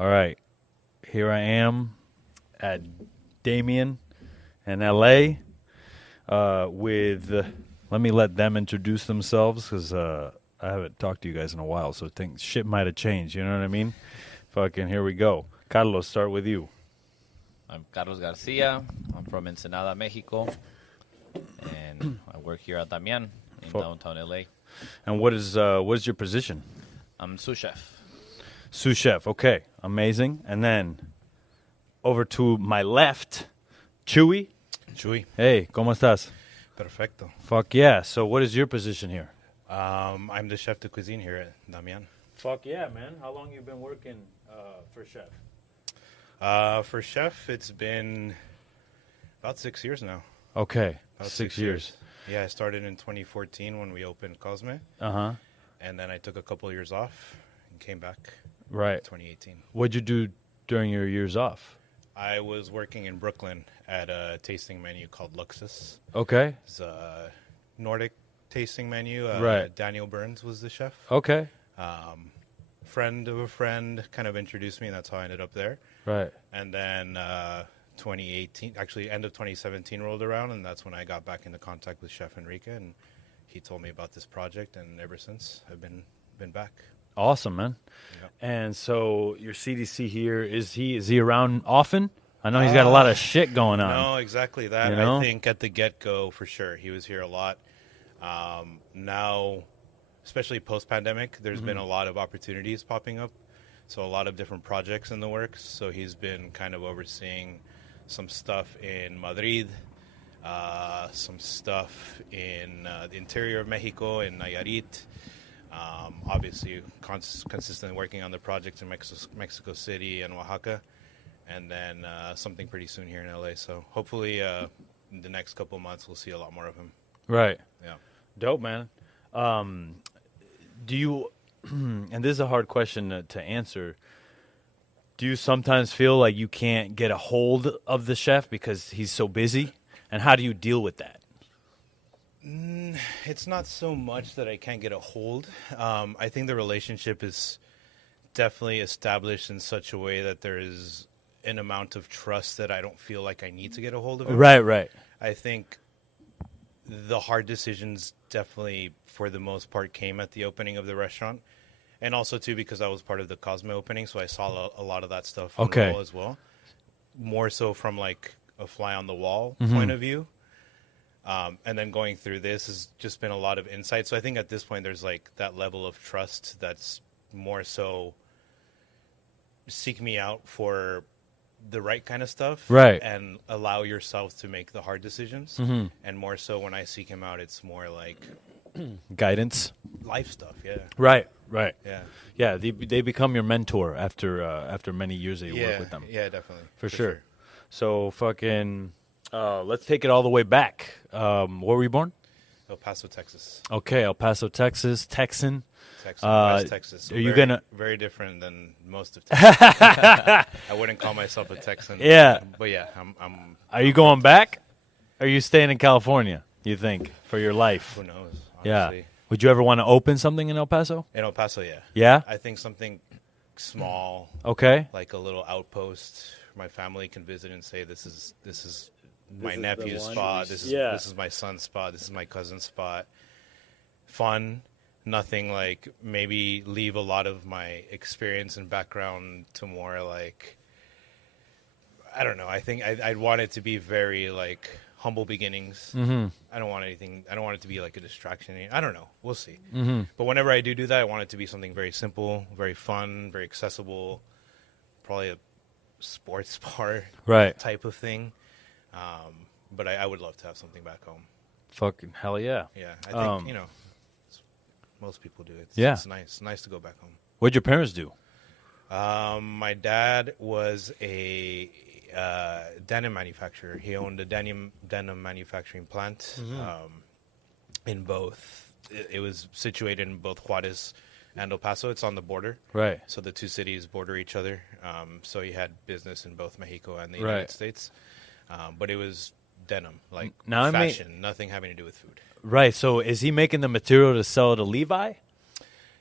All right. Here I am at Damian in LA with, let me let them introduce themselves because I haven't talked to you guys in a while, so shit might have changed. You know what I mean? Fucking here we go. Carlos, start with you. I'm Carlos Garcia. I'm from Ensenada, Mexico. And I work here at Damian in downtown LA. And what is your position? I'm Sous Chef. Sous Chef. Okay. Amazing. And then over to my left, Chuy. Chuy. Hey, ¿cómo estás? Perfecto. Fuck yeah. So what is your position here? I'm the chef de cuisine here at Damian. Fuck yeah, man. How long you been working for chef? For chef, it's been about 6 years now. Okay. About 6 years. Yeah, I started in 2014 when we opened Cosme. Uh-huh. And then I took a couple of years off and came back Right. in 2018. What'd you do during your years off? I was working in Brooklyn at a tasting menu called Luxus. Okay. It's a Nordic tasting menu. Right. Daniel Burns was the chef. Okay. Friend of a friend kind of introduced me, and that's how I ended up there. Right. And then 2018, actually end of 2017 rolled around, and that's when I got back into contact with Chef Enrique, and he told me about this project, and ever since I've been back. Awesome, man. Yep. And so your CDC here, is he around often? I know he's got a lot of shit going on. No, exactly that. You know? I think at the get-go, for sure, he was here a lot. Now, especially post-pandemic, there's been a lot of opportunities popping up. So a lot of different projects in the works. So he's been kind of overseeing some stuff in Madrid, some stuff in the interior of Mexico, in Nayarit. Obviously, consistently working on the projects in Mexico City and Oaxaca. And then something pretty soon here in LA. So hopefully in the next couple of months, we'll see a lot more of him. Right. Yeah. Dope, man. Do you, and this is a hard question to answer, do you sometimes feel like you can't get a hold of the chef because he's so busy? And how do you deal with that? It's not so much that I can't get a hold. I think the relationship is definitely established in such a way that there is an amount of trust that I don't feel like I need to get a hold of him. Right. I think the hard decisions definitely, for the most part, came at the opening of the restaurant. And also, too, because I was part of the Cosme opening, so I saw a lot of that stuff on the wall as well. More so from, like, a fly-on-the-wall point of view. And then going through this has just been a lot of insight. So I think at this point there's, like, that level of trust that's more so seek me out for the right kind of stuff. Right. And allow yourself to make the hard decisions. And more so when I seek him out, it's more like Guidance. life stuff, yeah. Right. Yeah. Yeah, they become your mentor after many years that you work with them. Yeah, definitely. For sure. So fucking, let's take it all the way back. Where were you born? El Paso, Texas. Okay, El Paso, Texas, Texan. West Texas. So are you gonna very different than most of Texas? I wouldn't call myself a Texan. Yeah. But yeah, I'm Are you going back? Or are you staying in California, you think, for your life? Who knows? Yeah. Honestly. Would you ever want to open something in El Paso? In El Paso, yeah. Yeah? I think something small, Okay. like a little outpost. My family can visit and say, "This is my is the nephew's one." spot. This is my son's spot. This is my cousin's spot." Fun. Nothing like maybe leave a lot of my experience and background to more like, I don't know. I think I'd want it to be very like humble beginnings. I don't want it to be like a distraction. I don't know. We'll see. But whenever I do that, I want it to be something very simple, very fun, very accessible. Probably a sports bar type of thing. But I would love to have something back home. Fucking hell yeah. Yeah, I think, most people do it. Yeah. It's nice to go back home. What'd your parents do? My dad was a denim manufacturer. He owned a denim manufacturing plant in both. It was situated in both Juarez and El Paso. It's on the border. Right. So the two cities border each other. So he had business in both Mexico and the United States. But it was denim, like fashion, nothing having to do with food. Right. So is he making the material to sell to Levi?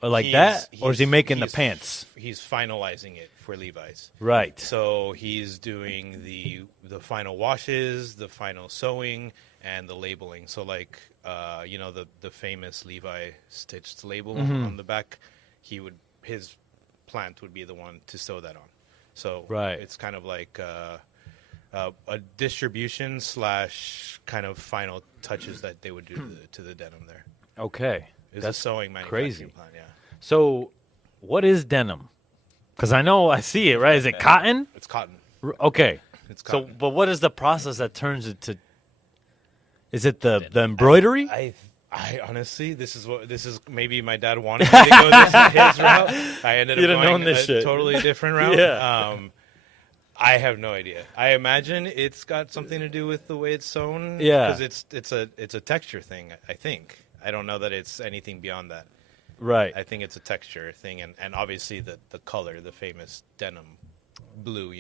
like that, or is he making the pants? He's finalizing it for Levi's. Right. So he's doing the final washes, the final sewing, and the labeling. So like the famous Levi stitched label on the back, his plant would be the one to sew that on. So it's kind of like a distribution / kind of final touches that they would do to the denim there. Okay. It's That's a sewing manufacturing crazy. plant, yeah. So, what is denim? Because I see it, right? Is it cotton? It's cotton. Okay. It's cotton. So, but what is the process that turns it to? Is it the embroidery? I honestly, this is maybe my dad wanted me to go his route. I ended up going a totally different route. Yeah. I have no idea. I imagine it's got something to do with the way it's sewn. Yeah. Because it's a texture thing, I think. I don't know that it's anything beyond that. Right. I think it's a texture thing, and obviously the color, the famous denim blue,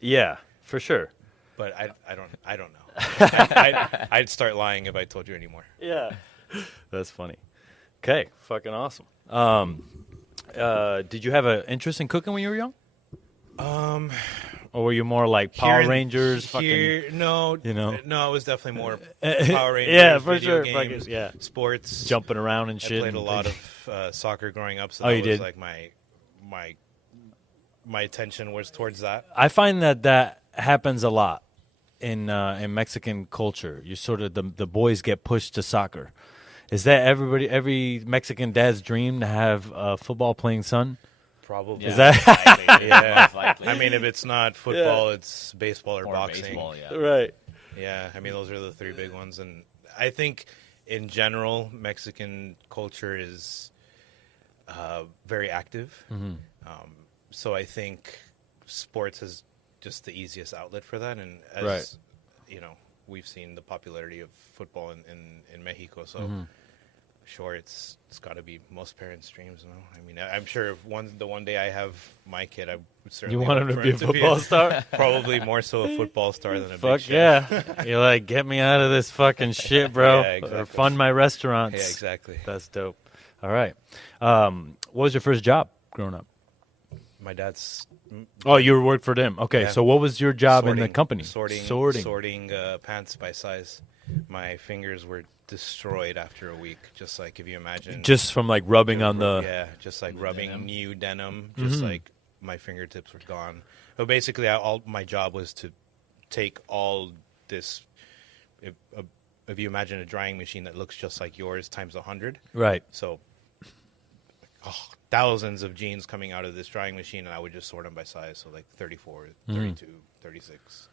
Yeah, for sure. But I don't know. I'd start lying if I told you anymore. Yeah. That's funny. Okay, fucking awesome. Did you have an interest in cooking when you were young? Or were you more like Power Rangers? No, it was definitely more Power Rangers. Yeah, for video sure. Games, yeah, sports, jumping around and shit. I played a lot of soccer growing up, so you that was did? like my attention was towards that. I find that happens a lot in Mexican culture. You sort of the boys get pushed to soccer. Is that every Mexican dad's dream to have a football playing son? Probably. Is that yeah? I mean, if it's not football, it's baseball or boxing. Baseball, yeah. right? Yeah, I mean, those are the three big ones, and I think in general, Mexican culture is very active. Mm-hmm. So I think sports is just the easiest outlet for that, and as Right. we've seen the popularity of football in Mexico, so sure, it's got to be most parents' dreams. I mean, I'm sure if the one day I have my kid, I would certainly You want him to be a football star? Probably more so a football star than a Fuck big chef. yeah! You're like, get me out of this fucking shit, bro. Yeah, exactly. Or fund my restaurants. Yeah, exactly. That's dope. All right. What was your first job growing up? My dad's. Oh, you worked for them. Okay, Yeah. so what was your job in the Sorting. company? Sorting pants by size. My fingers were destroyed after a week. Just like if you imagine, Just from like rubbing on the. just like the rubbing denim. new denim. Just like my fingertips were gone. But basically, all my job was to take all this. If you imagine a drying machine that looks just like yours times 100, Right. so thousands of jeans coming out of this drying machine, and I would just sort them by size. So like 34, 32, 36.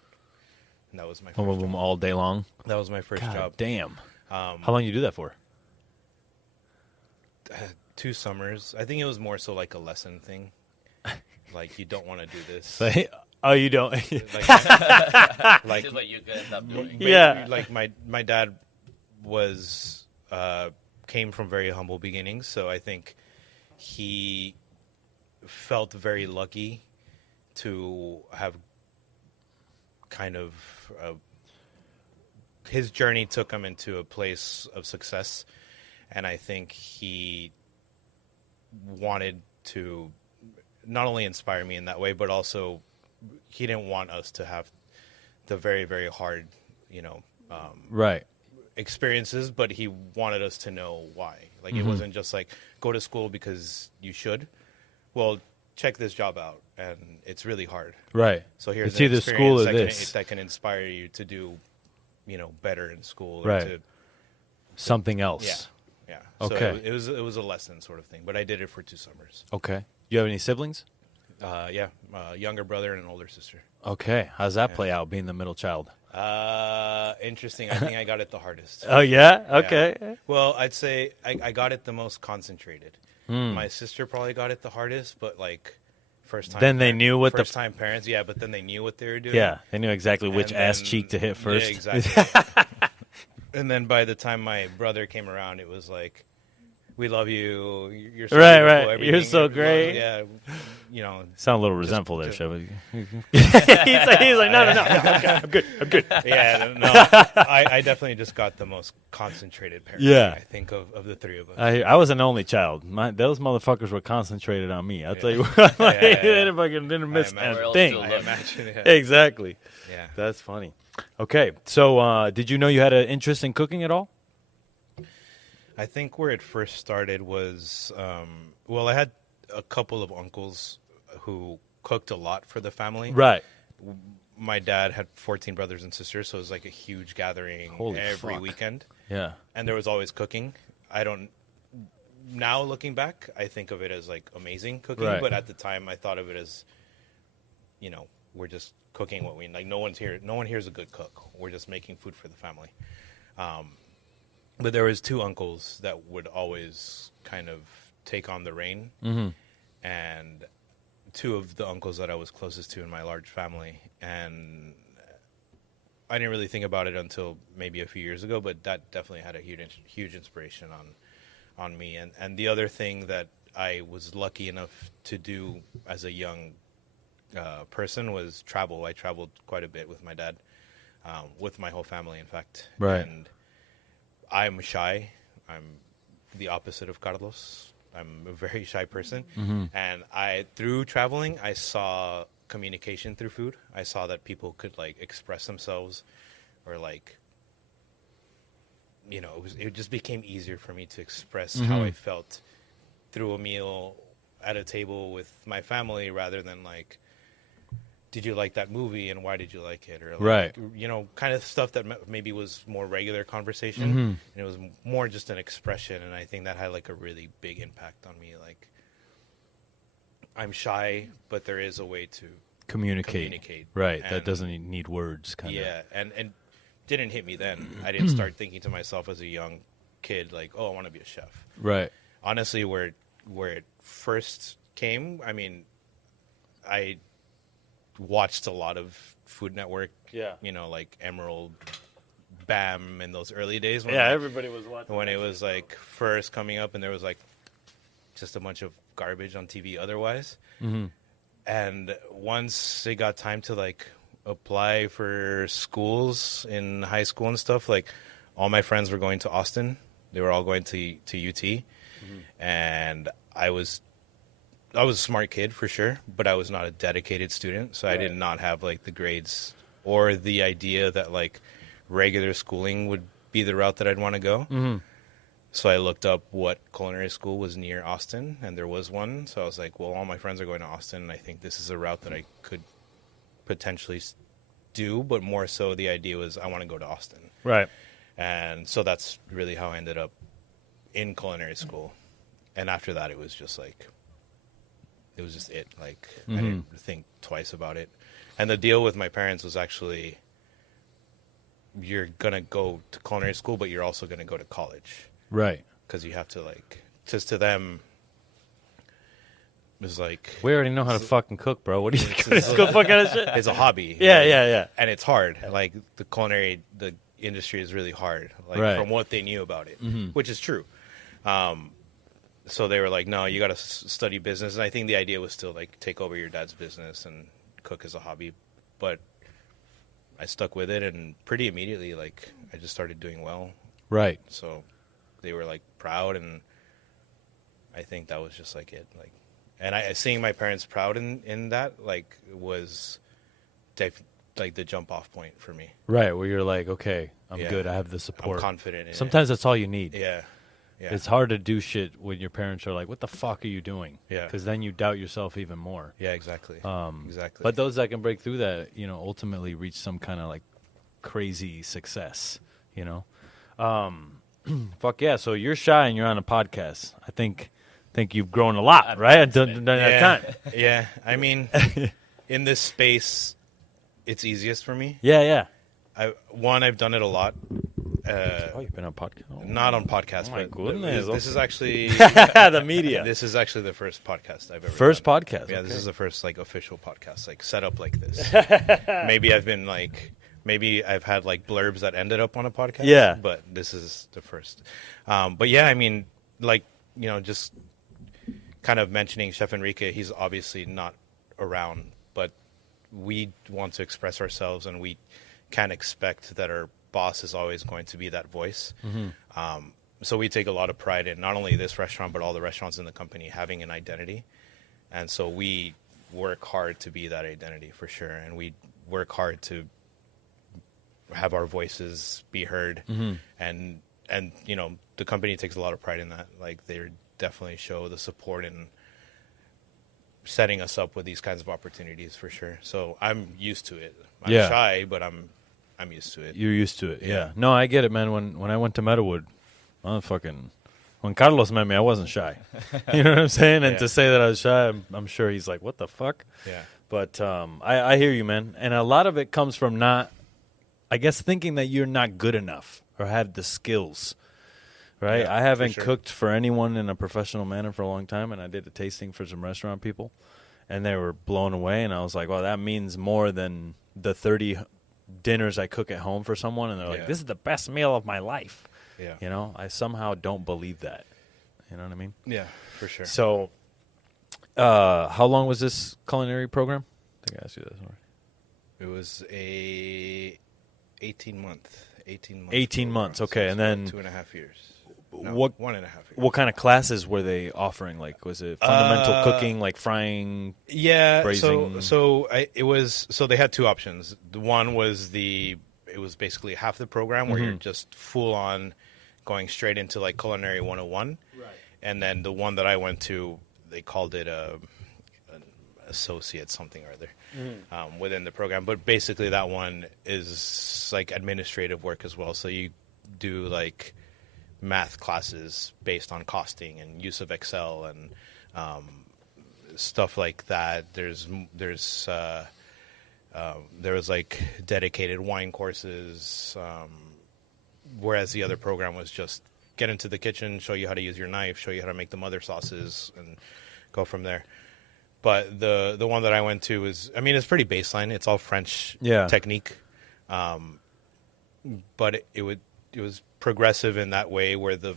And that was my first job. All day long. That was my first God job. damn. How long you do that for? 2 summers. I think it was more so like a lesson thing. Like, you don't want to do this. Oh, you don't. like, This is what you could end up doing. Yeah. Like my dad was came from very humble beginnings, so I think he felt very lucky to have kind of his journey took him into a place of success, and I think he wanted to not only inspire me in that way, but also he didn't want us to have the very, very hard, Right. experiences, but he wanted us to know why. Like, it wasn't just like, go to school because you should. Well, check this job out, and it's really hard. Right. So here's It's an either school or experience this. that can inspire you to do, better in school. Or Right. To, Something else. yeah. Okay. So it was a lesson sort of thing, but I did it for 2 summers. Okay. You have any siblings? Yeah, younger brother and an older sister. Okay. How's that play out, being the middle child? Interesting. I think I got it the hardest. Oh, yeah? Okay. Yeah. Well, I'd say I got it the most concentrated. My sister probably got it the hardest, but like first time. Then they knew what first time parents. Yeah, but then they knew what they were doing. Yeah, they knew exactly which And ass then- cheek to hit first. Yeah, exactly. And then by the time my brother came around, it was like, "We love you. You're so Right, beautiful, right. everything You're so you're- great." Yeah, Sound a little resentful there, just- Chevy. he's like, no, I'm good. Yeah, no, I definitely just got the most concentrated parenting, Yeah. I think, of the three of us. I was an only child. Those motherfuckers were concentrated on me. I'll tell you what. Yeah, yeah. They didn't miss imagine. We're all a thing. still I love. imagine, yeah. Exactly. Yeah. That's funny. Okay, so did you know you had an interest in cooking at all? I think where it first started was, I had a couple of uncles who cooked a lot for the family. Right. My dad had 14 brothers and sisters, so it was like a huge gathering Holy every fuck. weekend. Yeah. And there was always cooking. Now looking back, I think of it as like amazing cooking, Right. but at the time I thought of it as, we're just cooking what we like. No one here's a good cook. We're just making food for the family. But there was two uncles that would always kind of take on the reign, and two of the uncles that I was closest to in my large family, and I didn't really think about it until maybe a few years ago, but that definitely had a huge inspiration on me. And the other thing that I was lucky enough to do as a young person was travel. I traveled quite a bit with my dad, with my whole family, in fact. Right. And I'm shy. I'm the opposite of Carlos. I'm a very shy person. And through traveling, I saw communication through food. I saw that people could like express themselves, or like, it just became easier for me to express how I felt through a meal at a table with my family, rather than like, did you like that movie and why did you like it? Or like, Right. Kind of stuff that maybe was more regular conversation, and it was more just an expression. And I think that had like a really big impact on me. Like, I'm shy, but there is a way to Communicate. Right. That And- doesn't need words, kind of. yeah, and didn't hit me then. I didn't start thinking to myself as a young kid like, oh, I want to be a chef. Right. Honestly, where it first came, I mean, I watched a lot of Food Network. Yeah. Like Emerald, Bam, in those early days. Yeah, like, everybody was watching. when it was like first coming up, and there was like just a bunch of garbage on TV otherwise. And once it got time to like apply for schools in high school and stuff, like all my friends were going to Austin. They were all going to UT, and I was a smart kid for sure, but I was not a dedicated student, so I did not have like the grades or the idea that like regular schooling would be the route that I'd want to go. So I looked up what culinary school was near Austin, and there was one. So I was like, well, all my friends are going to Austin, and I think this is a route that I could potentially do, but more so the idea was I want to go to Austin. Right. And so that's really how I ended up in culinary school. And after that, it was just like, it was just it. Like, I didn't think twice about it. And the deal with my parents was actually, you're going to go to culinary school, but you're also going to go to college. Right. Because you have to, like, just to them, it was like, We already know how to fucking cook, bro. What are you going to school fucking out of shit? it's a hobby. Yeah. And it's hard. Like, the industry is really hard, like, Right. from what they knew about it, which is true. So they were like, no, you got to study business. And I think the idea was still, like, take over your dad's business and cook as a hobby. But I stuck with it, and pretty immediately, like, I just started doing well. Right. So they were, like, proud, and I think that was just, like, it. Like, and seeing my parents proud in that, like, was like the jump off point for me. Right. Where you're like, okay, I'm Yeah. good. I have the support. I'm confident in Sometimes that's all you need. it. Yeah. It's hard to do shit when your parents are like, what the fuck are you doing? Yeah. Because then you doubt yourself even more. Yeah, exactly. Exactly. But those that can break through that, ultimately reach some kind of like crazy success, Fuck yeah. So you're shy and you're on a podcast. I think you've grown a lot, right? During that time. Yeah. I mean, in this space, it's easiest for me. Yeah. I've done it a lot. You've been on podcast? Not on podcast, Oh my but goodness, this is actually The media. this is actually the first podcast I've ever First done. podcast. Yeah, okay. this is the first like official podcast, like set up like this. Maybe I've had like blurbs that ended up on a podcast. Yeah. But this is the first. But yeah, I mean, like, just kind of mentioning Chef Enrique, he's obviously not around, but we want to express ourselves, and we can't expect that our boss is always going to be that voice. So we take a lot of pride in not only this restaurant, but all the restaurants in the company having an identity. And so we work hard to be that identity for sure. And we work hard to have our voices be heard. And, you know, the company takes a lot of pride in that. Like, they definitely show the support in setting us up with these kinds of opportunities for sure. So I'm used to it. I'm shy, but I'm used to it. You're used to it. Yeah. No, I get it, man. When I went to Meadowood, when Carlos met me, I wasn't shy. You know what I'm saying? And to say that I was shy, I'm sure he's like, what the fuck? Yeah. But I hear you, man. And a lot of it comes from not, I guess, thinking that you're not good enough or have the skills, right? Yeah, I haven't for sure. cooked for anyone in a professional manner for a long time, and I did a tasting for some restaurant people, and they were blown away. And I was like, well, that means more than the 30 dinners I cook at home for someone. And they're like, this is the best meal of my life. Yeah. You know, I somehow don't believe that. You know what I mean? Yeah, for sure. So, how long was this culinary program? I think I asked you this already. It was a 18 months. 18 months, okay. And then 2.5 years. No, what 1.5 years. What kind of classes were they offering? Like, was it fundamental cooking, like frying? Yeah. braising? So they had two options. The one was it was basically half the program where you're just full on going straight into like culinary 101. Right. And then the one that I went to, they called it an associate something or other within the program. But basically that one is like administrative work as well. So you do like math classes based on costing and use of Excel and stuff like that. There was like dedicated wine courses, whereas the other program was just get into the kitchen, show you how to use your knife, show you how to make the mother sauces, and go from there. But the one that I went to was, I mean, it's pretty baseline. It's all French technique, but it was progressive in that way where the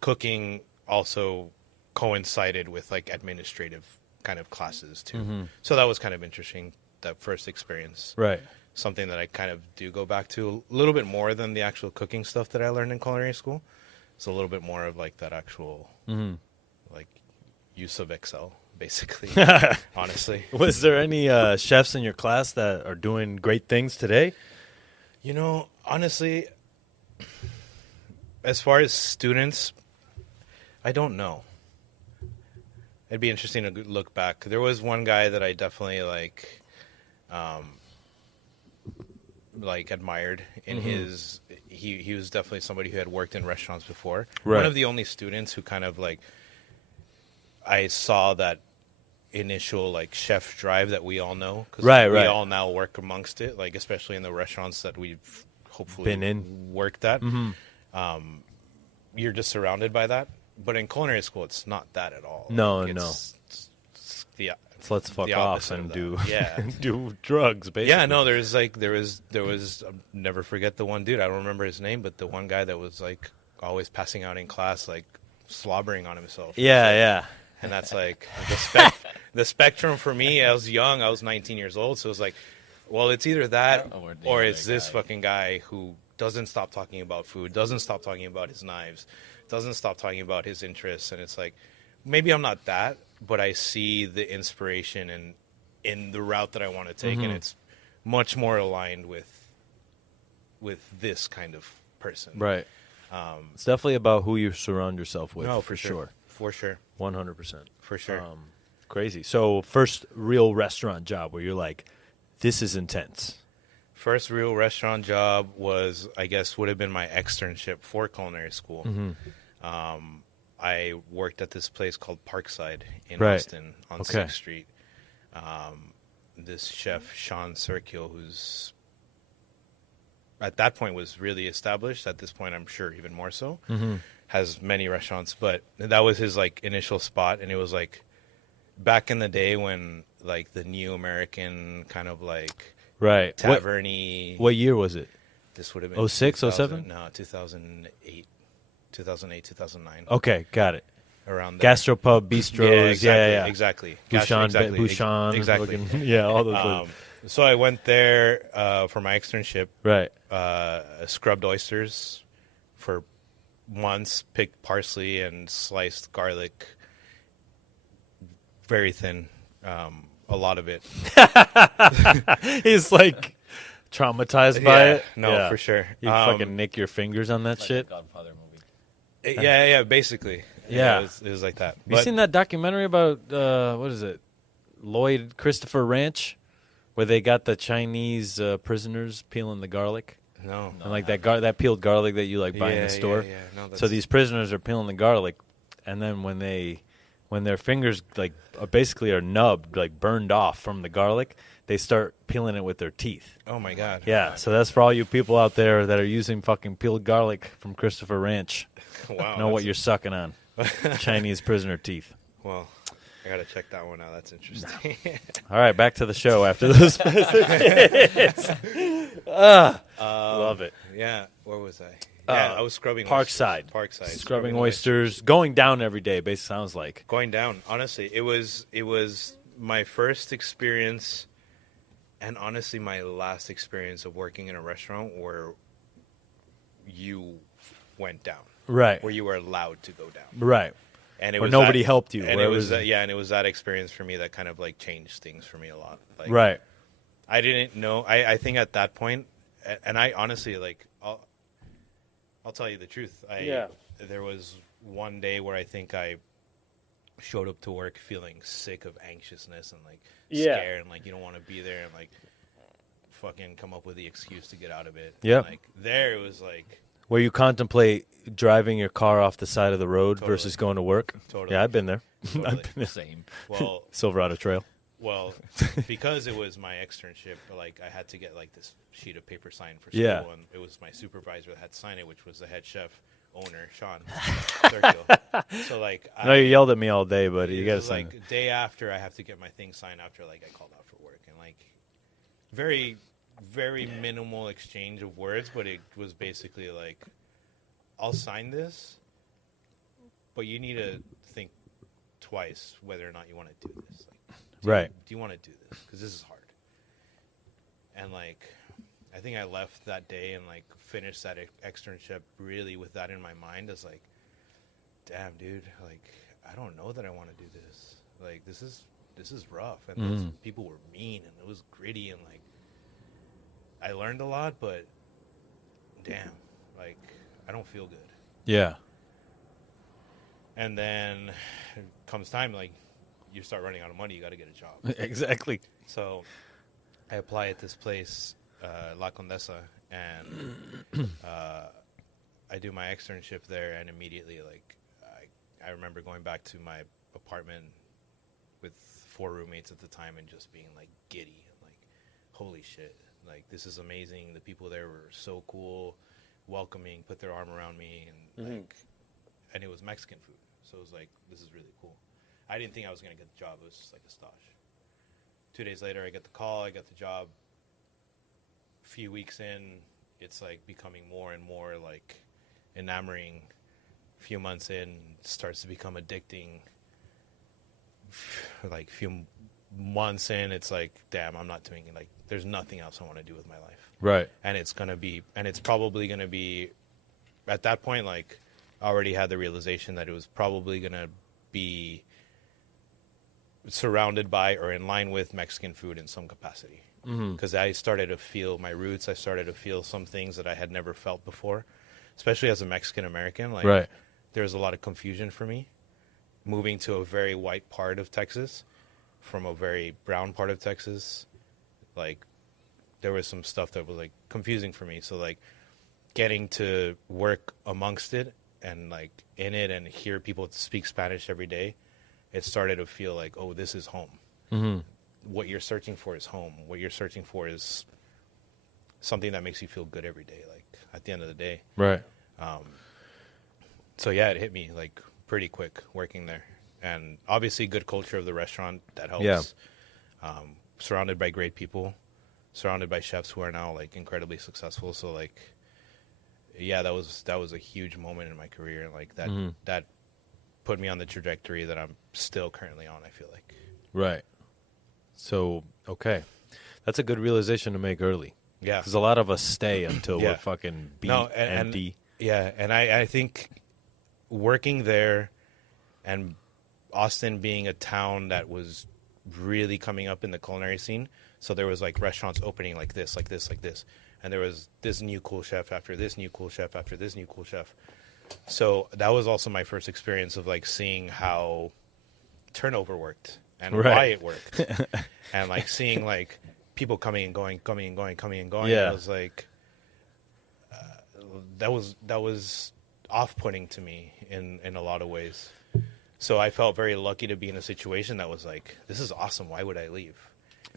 cooking also coincided with like administrative kind of classes too. So that was kind of interesting, that first experience. Right. Something that I kind of do go back to a little bit more than the actual cooking stuff that I learned in culinary school. It's a little bit more of like that actual like use of Excel, basically. Honestly, Was there any chefs in your class that are doing great things today? You know, honestly, as far as students, I don't know. It'd be interesting to look back. There was one guy that I definitely like admired in his. He was definitely somebody who had worked in restaurants before. Right. One of the only students who kind of like I saw that initial like chef drive that we all know, because we all now work amongst it, like especially in the restaurants that we've hopefully been in, worked at. You're just surrounded by that. But in culinary school, it's not that at all. No, like, no. It's Let's fuck the off opposite and of do that. do drugs, basically. Yeah, no, there was I'll never forget the one dude. I don't remember his name, but the one guy that was like always passing out in class, like slobbering on himself. Yeah. And that's like the spectrum for me. I was young. I was 19 years old, so it was like, well, it's either that or it's this fucking guy who doesn't stop talking about food, doesn't stop talking about his knives, doesn't stop talking about his interests. And it's like, maybe I'm not that, but I see the inspiration in the route that I want to take, and it's much more aligned with this kind of person. Right. It's definitely about who you surround yourself with. No, for sure. For sure. 100%. For sure. Crazy. So first real restaurant job where you're like, this is intense. First real restaurant job was, I guess, would have been my externship for culinary school. I worked at this place called Parkside in Austin on 6th Street. This chef, Sean Serkio, who's at that point was really established. At this point, I'm sure even more so. Has many restaurants, but that was his like initial spot. And it was like back in the day when like the new American kind of like tavern-y. What year was it? This would have been 06, 07? No, 2008, 2009. Okay, got it. around there. Gastropub, bistros, exactly. Bouchon, Exactly. Bouchon, Exactly. fucking- yeah, all those. Places. So I went there for my externship. Right. Scrubbed oysters for months, picked parsley and sliced garlic very thin, a lot of it. He's like traumatized by it. No, for sure. You fucking nick your fingers on that Like shit. a Godfather movie. Yeah, basically. Yeah. It was like that. Have you seen that documentary about what is it, Lloyd Christopher Ranch, where they got the Chinese prisoners peeling the garlic? No. And like that peeled garlic that you like buy in the store. Yeah. No, So these prisoners are peeling the garlic, and then when their fingers like basically are nubbed, like burned off from the garlic, they start peeling it with their teeth. Oh my God. Yeah, so that's for all you people out there that are using fucking peeled garlic from Christopher Ranch. Wow. Know what you're sucking on. Chinese prisoner teeth. Well, I gotta check that one out. That's interesting. All right, back to the show after those love it. Yeah. Where was I? Yeah, I was scrubbing Parkside. Parkside. Scrubbing oysters. Going down every day, basically sounds like. Going down. Honestly, it was my first experience, and honestly, my last experience of working in a restaurant where you went down, Right. where you were allowed to go down, Right. and it Where was nobody that, helped you. and where it was and it was that experience for me that kind of like changed things for me a lot. Like, right. I didn't know. I think at that point, and I honestly like. I'll tell you the truth. There was one day where I think I showed up to work feeling sick of anxiousness and like scared and like you don't want to be there and like fucking come up with the excuse to get out of it. Yep. Like there it was like Where you contemplate driving your car off the side of the road Totally. versus going to work. Totally. Yeah, I've been there. Totally. I've been there. Same. well Silverado Trail. well because it was my externship, like I had to get like this sheet of paper signed for school Yeah. and it was my supervisor that had to sign it, which was the head chef owner, Sean Sergio. So like I know you yelled at me all day, but you got to It was sign. like day after I have to get my thing signed after like I called out for work and like very very minimal exchange of words, but it was basically like I'll sign this, but you need to think twice whether or not you want to do this. Like, Right. do you want to do this? Because this is hard. And like I think I left that day and like finished that externship really with that in my mind as like, damn, dude, like I don't know that I want to do this. Like this is rough, and those people were mean, and it was gritty, and like I learned a lot, but damn, like I don't feel good. Yeah. And then comes time like you start running out of money, you got to get a job. Exactly. So I apply at this place, La Condesa, and I do my externship there, and immediately, like, I remember going back to my apartment with 4 roommates at the time and just being, like, giddy. Like, holy shit. Like, this is amazing. The people there were so cool, welcoming, put their arm around me, and, like, and it was Mexican food. So it was like, this is really cool. I didn't think I was going to get the job. It was just like a stosh. 2 days later, I get the call. I got the job. A few weeks in, it's like becoming more and more like enamoring. A few months in, it starts to become addicting. Like a few months in, it's like, damn, I'm not doing it. Like, there's nothing else I want to do with my life. Right. And it's probably going to be, at that point, like, I already had the realization that it was probably going to be surrounded by or in line with Mexican food in some capacity. Because I started to feel my roots. I started to feel some things that I had never felt before, especially as a Mexican American. Like, Right. there was a lot of confusion for me moving to a very white part of Texas from a very brown part of Texas. Like, there was some stuff that was like confusing for me. So like getting to work amongst it and like in it and hear people speak Spanish every day, it started to feel like, oh, this is home. Mm-hmm. What you're searching for is home. What you're searching for is something that makes you feel good every day, like at the end of the day. Right. So yeah, it hit me like pretty quick working there. And obviously good culture of the restaurant, that helps. Yeah. Surrounded by great people, surrounded by chefs who are now like incredibly successful. So like, yeah, that was a huge moment in my career. And like that put me on the trajectory that I'm still currently on, I feel like. Right. So, okay. That's a good realization to make early. Yeah. Because a lot of us stay until Yeah. we're fucking beat, and empty. and I think working there and Austin being a town that was really coming up in the culinary scene, so there was like restaurants opening like this, like this, like this, and there was this new cool chef after this new cool chef after this new cool chef. So that was also my first experience of like seeing how turnover worked and Right. why it worked, and like seeing like people coming and going, coming and going, coming and going. Yeah. It was like that was off-putting to me in a lot of ways. So I felt very lucky to be in a situation that was like, this is awesome. Why would I leave?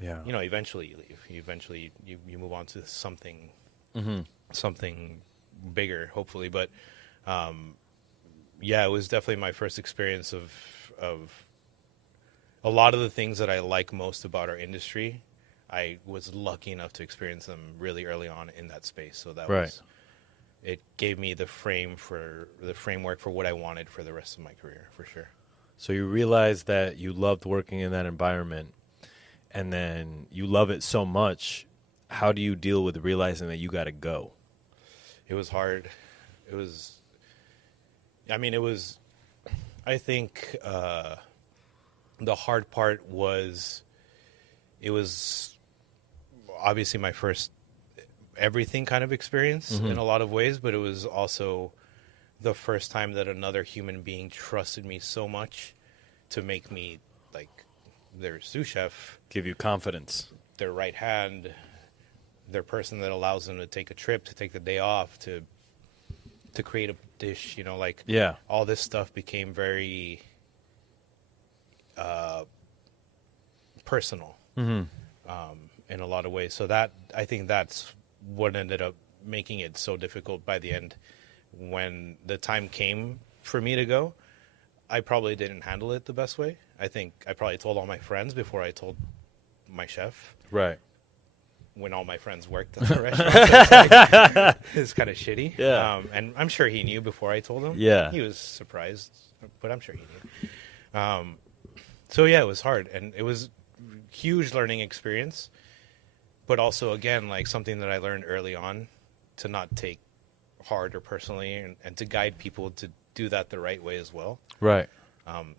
Yeah. You know, eventually you leave. Eventually you move on to something something bigger, hopefully. But yeah, it was definitely my first experience of a lot of the things that I like most about our industry. I was lucky enough to experience them really early on in that space. So that Right. was, it gave me the framework for what I wanted for the rest of my career, for sure. So you realized that you loved working in that environment, and then you love it so much. How do you deal with realizing that you got to go? It was hard. It was, I think the hard part was, it was obviously my first everything kind of experience in a lot of ways, but it was also the first time that another human being trusted me so much to make me like their sous chef, Give you confidence. their right hand, their person that allows them to take a trip, to take the day off, to create a dish, you know, like Yeah. all this stuff became very personal in a lot of ways. So that, I think that's what ended up making it so difficult by the end. When the time came for me to go, I probably didn't handle it the best way. I think I probably told all my friends before I told my chef, Right. when all my friends worked at the restaurant. It's kind of shitty. Yeah. And I'm sure he knew before I told him. Yeah. He was surprised, but I'm sure he knew. So yeah, it was hard, and it was a huge learning experience, but also, again, like something that I learned early on to not take hard or personally, and to guide people to do that the right way as well. Right.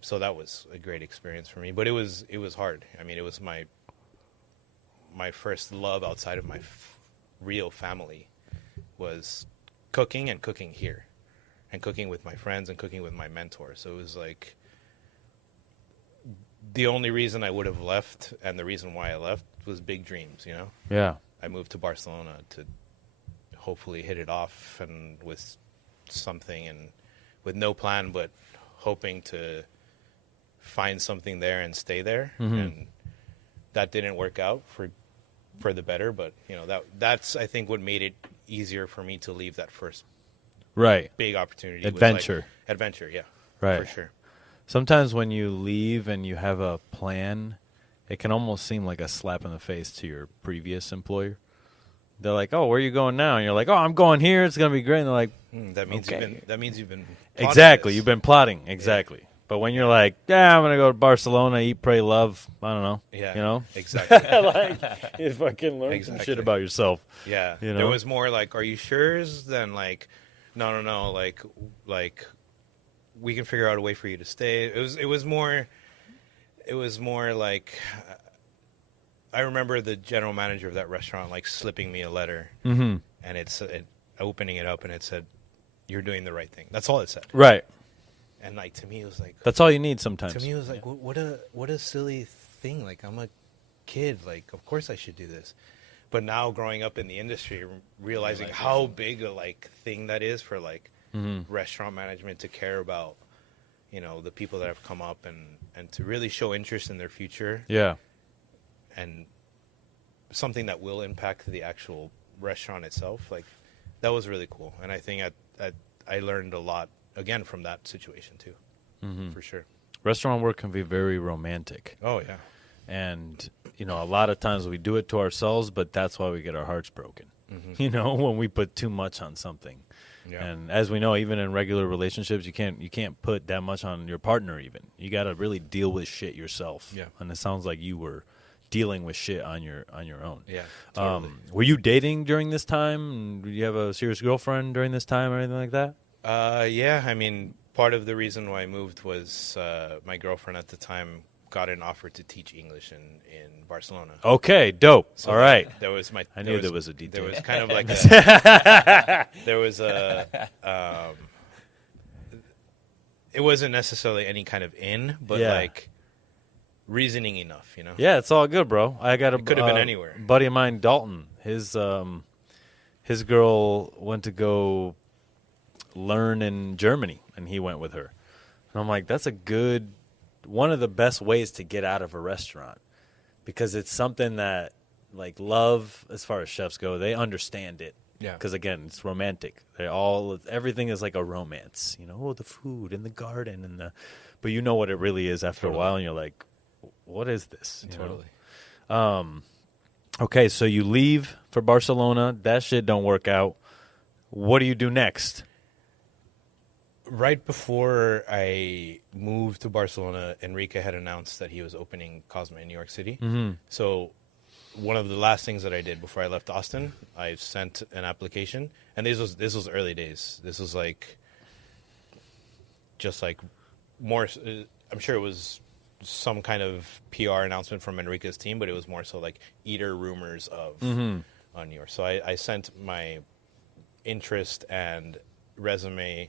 So that was a great experience for me, but it was hard. I mean, it was my first love outside of my real family was cooking, and cooking here, and cooking with my friends, and cooking with my mentor. So it was like the only reason I would have left, and the reason why I left, was big dreams, you know? Yeah. I moved to Barcelona to hopefully hit it off, and with something, and with no plan, but hoping to find something there and stay there. And that didn't work out for the better, but you know, that's I think what made it easier for me to leave that first Right. big opportunity. was, Adventure. like, adventure, yeah. Right. For sure. Sometimes when you leave and you have a plan, it can almost seem like a slap in the face to your previous employer. They're like, "Oh, where are you going now?" And you're like, "Oh, I'm going here. It's gonna be great." And they're like, That means Okay. you've been plotting "Exactly, this. you've been plotting." Exactly. But when you're like, "Yeah, I'm gonna go to Barcelona, eat, pray, love," I don't know. Yeah. You know, Exactly. like you fucking learn some Exactly. shit about yourself. Yeah. You know? There was more like, "Are you sure?" than like, no, like we can figure out a way for you to stay. It was more like, I remember the general manager of that restaurant like slipping me a letter, and opening it up, and it said, "You're doing the right thing." That's all it said. Right. And like, to me, it was like, That's all you need sometimes. to me, it was like, what a silly thing. Like, I'm a kid. Like, of course I should do this. But now, growing up in the industry, realizing how big a like thing that is for like restaurant management to care about, you know, the people that have come up, and to really show interest in their future, Yeah. and something that will impact the actual restaurant itself. Like, that was really cool. And I think I learned a lot, again, from that situation too, for sure. Restaurant work can be very romantic. Oh yeah. And, you know, a lot of times we do it to ourselves, but that's why we get our hearts broken. You know, when we put too much on something. Yeah. And as we know, even in regular relationships, you can't put that much on your partner. Even you got to really deal with shit yourself. Yeah. And it sounds like you were dealing with shit on your own. Yeah, totally. Were you dating during this time? Did you have a serious girlfriend during this time or anything like that? Yeah, I mean, part of the reason why I moved was my girlfriend at the time got an offer to teach English in Barcelona. Okay, dope. So all right. There was I knew there was a detail. There was kind of like a, there was a, it wasn't necessarily any kind of but Yeah. like reasoning enough, you know? Yeah, it's all good, bro. I got a It could have been anywhere. buddy of mine, Dalton. His girl went to go learn in Germany, and he went with her. And I'm like, that's one of the best ways to get out of a restaurant, because it's something that, like, love, as far as chefs go, they understand it. Yeah. Because again, it's romantic. Everything is like a romance, you know. Oh, the food and the garden but you know what it really is after a while, and you're like, what is this? You know? Totally. Okay, so you leave for Barcelona. That shit don't work out. What do you do next? Right before I moved to Barcelona, Enrique had announced that he was opening Cosma in New York City. Mm-hmm. So one of the last things that I did before I left Austin, I sent an application, and this was early days. This was like just like more. I'm sure it was some kind of PR announcement from Enrique's team, but it was more so like eater rumors of New York. So I sent my interest and resume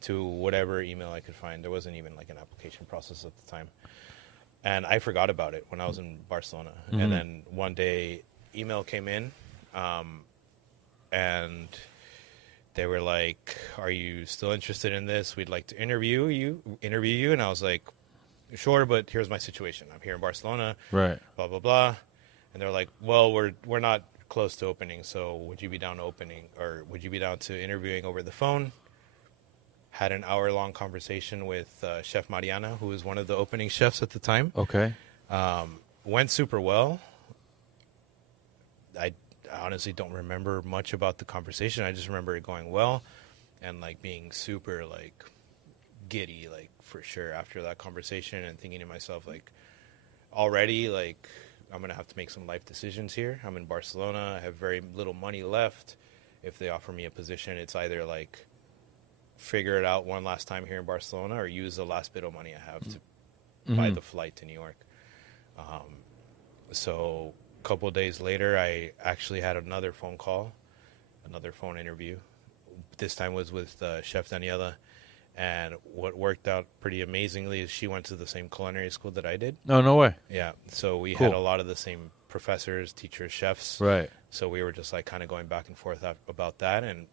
to whatever email I could find. There wasn't even like an application process at the time. And I forgot about it when I was in Barcelona. And then one day, email came in, and they were like, "Are you still interested in this? We'd like to interview you." And I was like, "Sure, but here's my situation. I'm here in Barcelona, Right. blah blah blah." And they're like, "Well, we're not close to opening, so would you be down to interviewing over the phone?" Had an hour-long conversation with Chef Mariana, who was one of the opening chefs at the time. Okay. Went super well. I honestly don't remember much about the conversation. I just remember it going well, and like being super like giddy, like for sure after that conversation, and thinking to myself like, already like I'm gonna have to make some life decisions here. I'm in Barcelona. I have very little money left. If they offer me a position, it's either like figure it out one last time here in Barcelona or use the last bit of money I have to buy the flight to New York. So a couple of days later, I actually had another phone interview. This time was with Chef Daniela. And what worked out pretty amazingly is she went to the same culinary school that I did. No way. Yeah. So we Cool. had a lot of the same professors, teachers, chefs. Right. So we were just like kind of going back and forth about that, and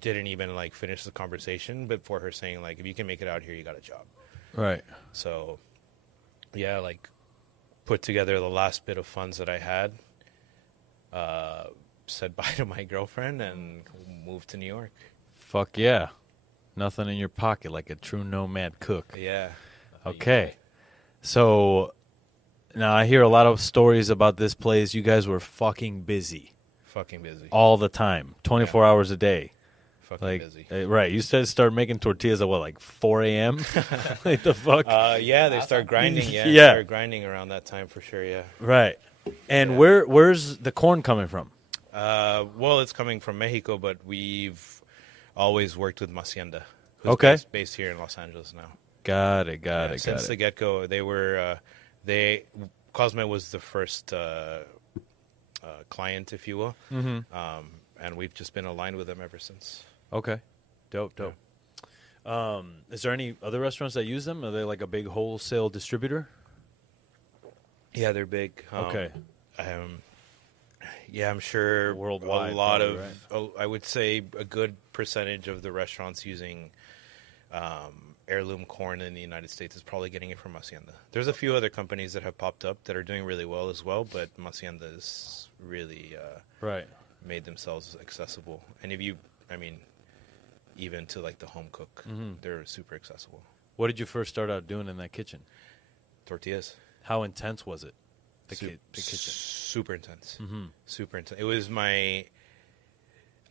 didn't even like finish the conversation before her saying like, if you can make it out here, you got a job. Right. So yeah, like put together the last bit of funds that I had, said bye to my girlfriend, and moved to New York. Fuck yeah. Nothing in your pocket like a true nomad cook. Yeah. Okay. So now I hear a lot of stories about this place. You guys were fucking busy Fucking busy. all the time, 24 hours a day. Fucking Like, busy. right. You started making tortillas at what, like 4 a.m.? Like the fuck? Yeah, they start grinding. Yeah. Yeah. Start grinding around that time for sure. Yeah. Right. And Yeah. where's the corn coming from? Well, it's coming from Mexico, but we've always worked with Hacienda. Who's Okay. Based here in Los Angeles now. Got it. Since the get-go, they were Cosme was the first client, if you will, and we've just been aligned with them ever since. Okay. Dope. Is there any other restaurants that use them? Are they like a big wholesale distributor? Yeah, they're big. Okay. Yeah, I'm sure Worldwide, a lot probably, of, I would say a good percentage of the restaurants using heirloom corn in the United States is probably getting it from Hacienda. There's a few other companies that have popped up that are doing really well as well, but Hacienda has really Right. made themselves accessible. And even to like the home cook, they're super accessible. What did you first start out doing in that kitchen? Tortillas. How intense was it? The kitchen. Super intense. Super intense. It was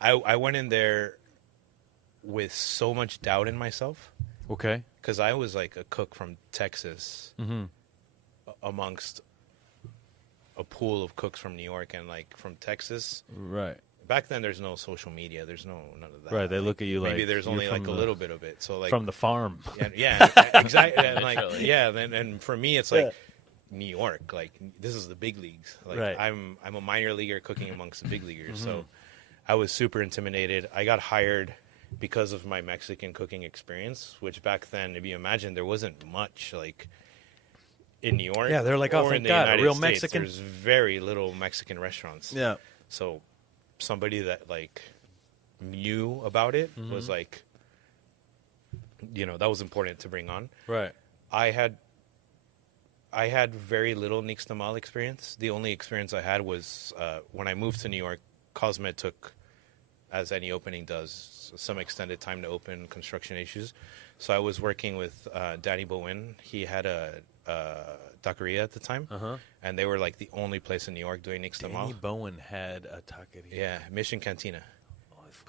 I went in there with so much doubt in myself. Okay. Because I was like a cook from Texas amongst a pool of cooks from New York and like from Texas. Right. Back then, there's no social media. There's none of that. Right. They look at you like maybe there's you're only like from a little bit of it. So like from the farm. yeah, exactly. And like Literally. yeah, and for me, it's like New York. Like this is the big leagues. Like Right. I'm a minor leaguer cooking amongst the big leaguers. So I was super intimidated. I got hired because of my Mexican cooking experience, which back then, if you imagine, there wasn't much like in New York. Yeah, they're like, oh, or thank in the God, a United real States, Mexican. There's very little Mexican restaurants. Yeah. So somebody that like knew about it was like, that was important to bring on. Right. I had very little nixtamal experience. The only experience I had was when I moved to New York. Cosme took, as any opening does, some extended time to open, construction issues. So I was working with Danny Bowen. He had a taqueria at the time, and they were like the only place in New York doing nixtamal. Danny Bowen had a taqueria. Yeah, Mission Cantina.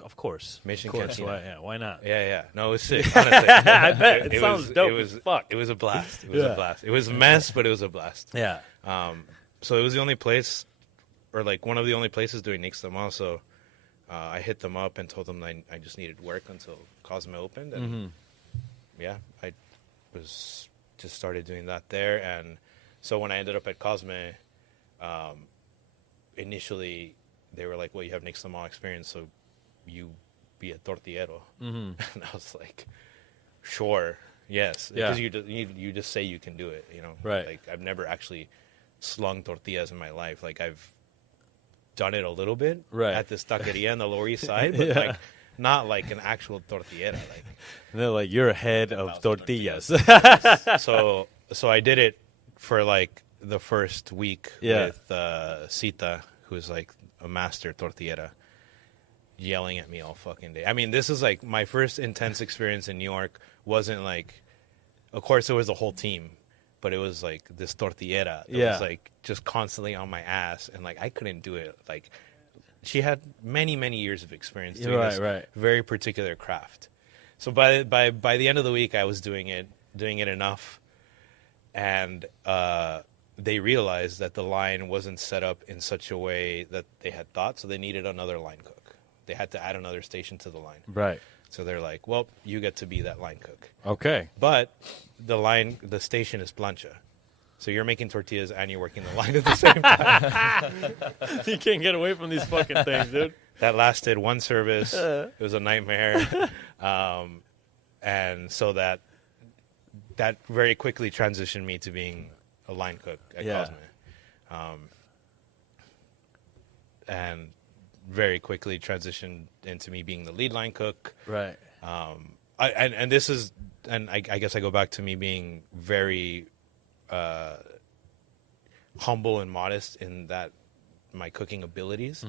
Of course. Mission Of course. Cantina. Why not? Yeah. No, it was sick. Honestly, I bet. It sounds dope It was as fuck. It was a blast. It was a blast. It was a mess, but it was a blast. Yeah. So it was the only place, or like one of the only places doing nixtamal. So I hit them up and told them I just needed work until Cosme opened, and yeah, I was just started doing that there. And so when I ended up at Cosme, initially they were like, "Well, you have nixtamal experience, so you be a tortillero." And I was like, "Sure, yes," Yeah. because you just say you can do it, Right. Like I've never actually slung tortillas in my life. Like I've done it a little bit at this taqueria on the Lower East Side, but like not like an actual tortillera. Like They're like, you're ahead of tortillas. so I did it for like the first week Yeah. with Sita, who's like a master tortillera, yelling at me all fucking day. I mean, this is like my first intense experience in New York. Wasn't like, of course, there was a whole team, but it was like this tortillera that was like just constantly on my ass, and like I couldn't do it. Like she had many years of experience doing this very particular craft. So by the end of the week, I was doing it enough, and they realized that the line wasn't set up in such a way that they had thought, so they needed another line cook. They had to add another station to the line. Right. So they're like, well, you get to be that line cook. Okay. But the station is plancha. So you're making tortillas and you're working the line at the same time. You can't get away from these fucking things, dude. That lasted one service. It was a nightmare. And so that very quickly transitioned me to being a line cook at Cosme. And very quickly transitioned into me being the lead line cook. Right. I guess I go back to me being very humble and modest in that my cooking abilities.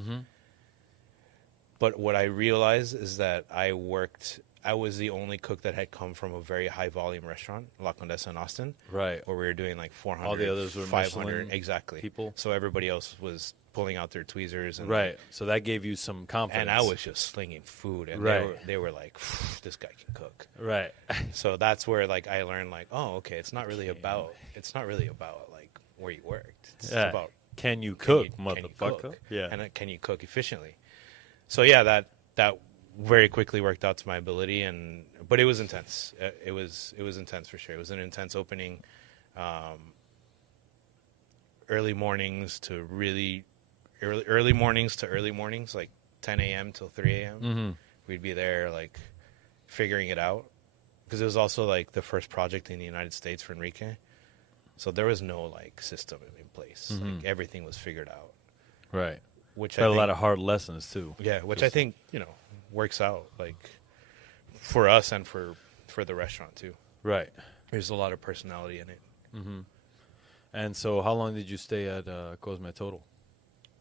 But what I realized is that I was the only cook that had come from a very high volume restaurant, La Condesa in Austin. Right. Where we were doing like 400, All the others were 500, Michelin exactly. people. So everybody else was pulling out their tweezers. And Right. So that gave you some confidence. And I was just slinging food. And they were like, this guy can cook. Right. So that's where like I learned like, oh, okay, it's not really about like where you worked. It's about can you cook, can you motherfucker? cook? Yeah. And can you cook efficiently? So yeah, that very quickly worked out to my ability, but it was intense. It was intense for sure. It was an intense opening. Early mornings to early mornings, like 10 a.m. till 3 a.m. We'd be there like figuring it out, because it was also like the first project in the United States for Enrique. So there was no like system in place. Like everything was figured out. Right. Which Had a lot of hard lessons too. Yeah, which I think, works out like for us and for the restaurant too. Right. There's a lot of personality in it. And so how long did you stay at Cosme total?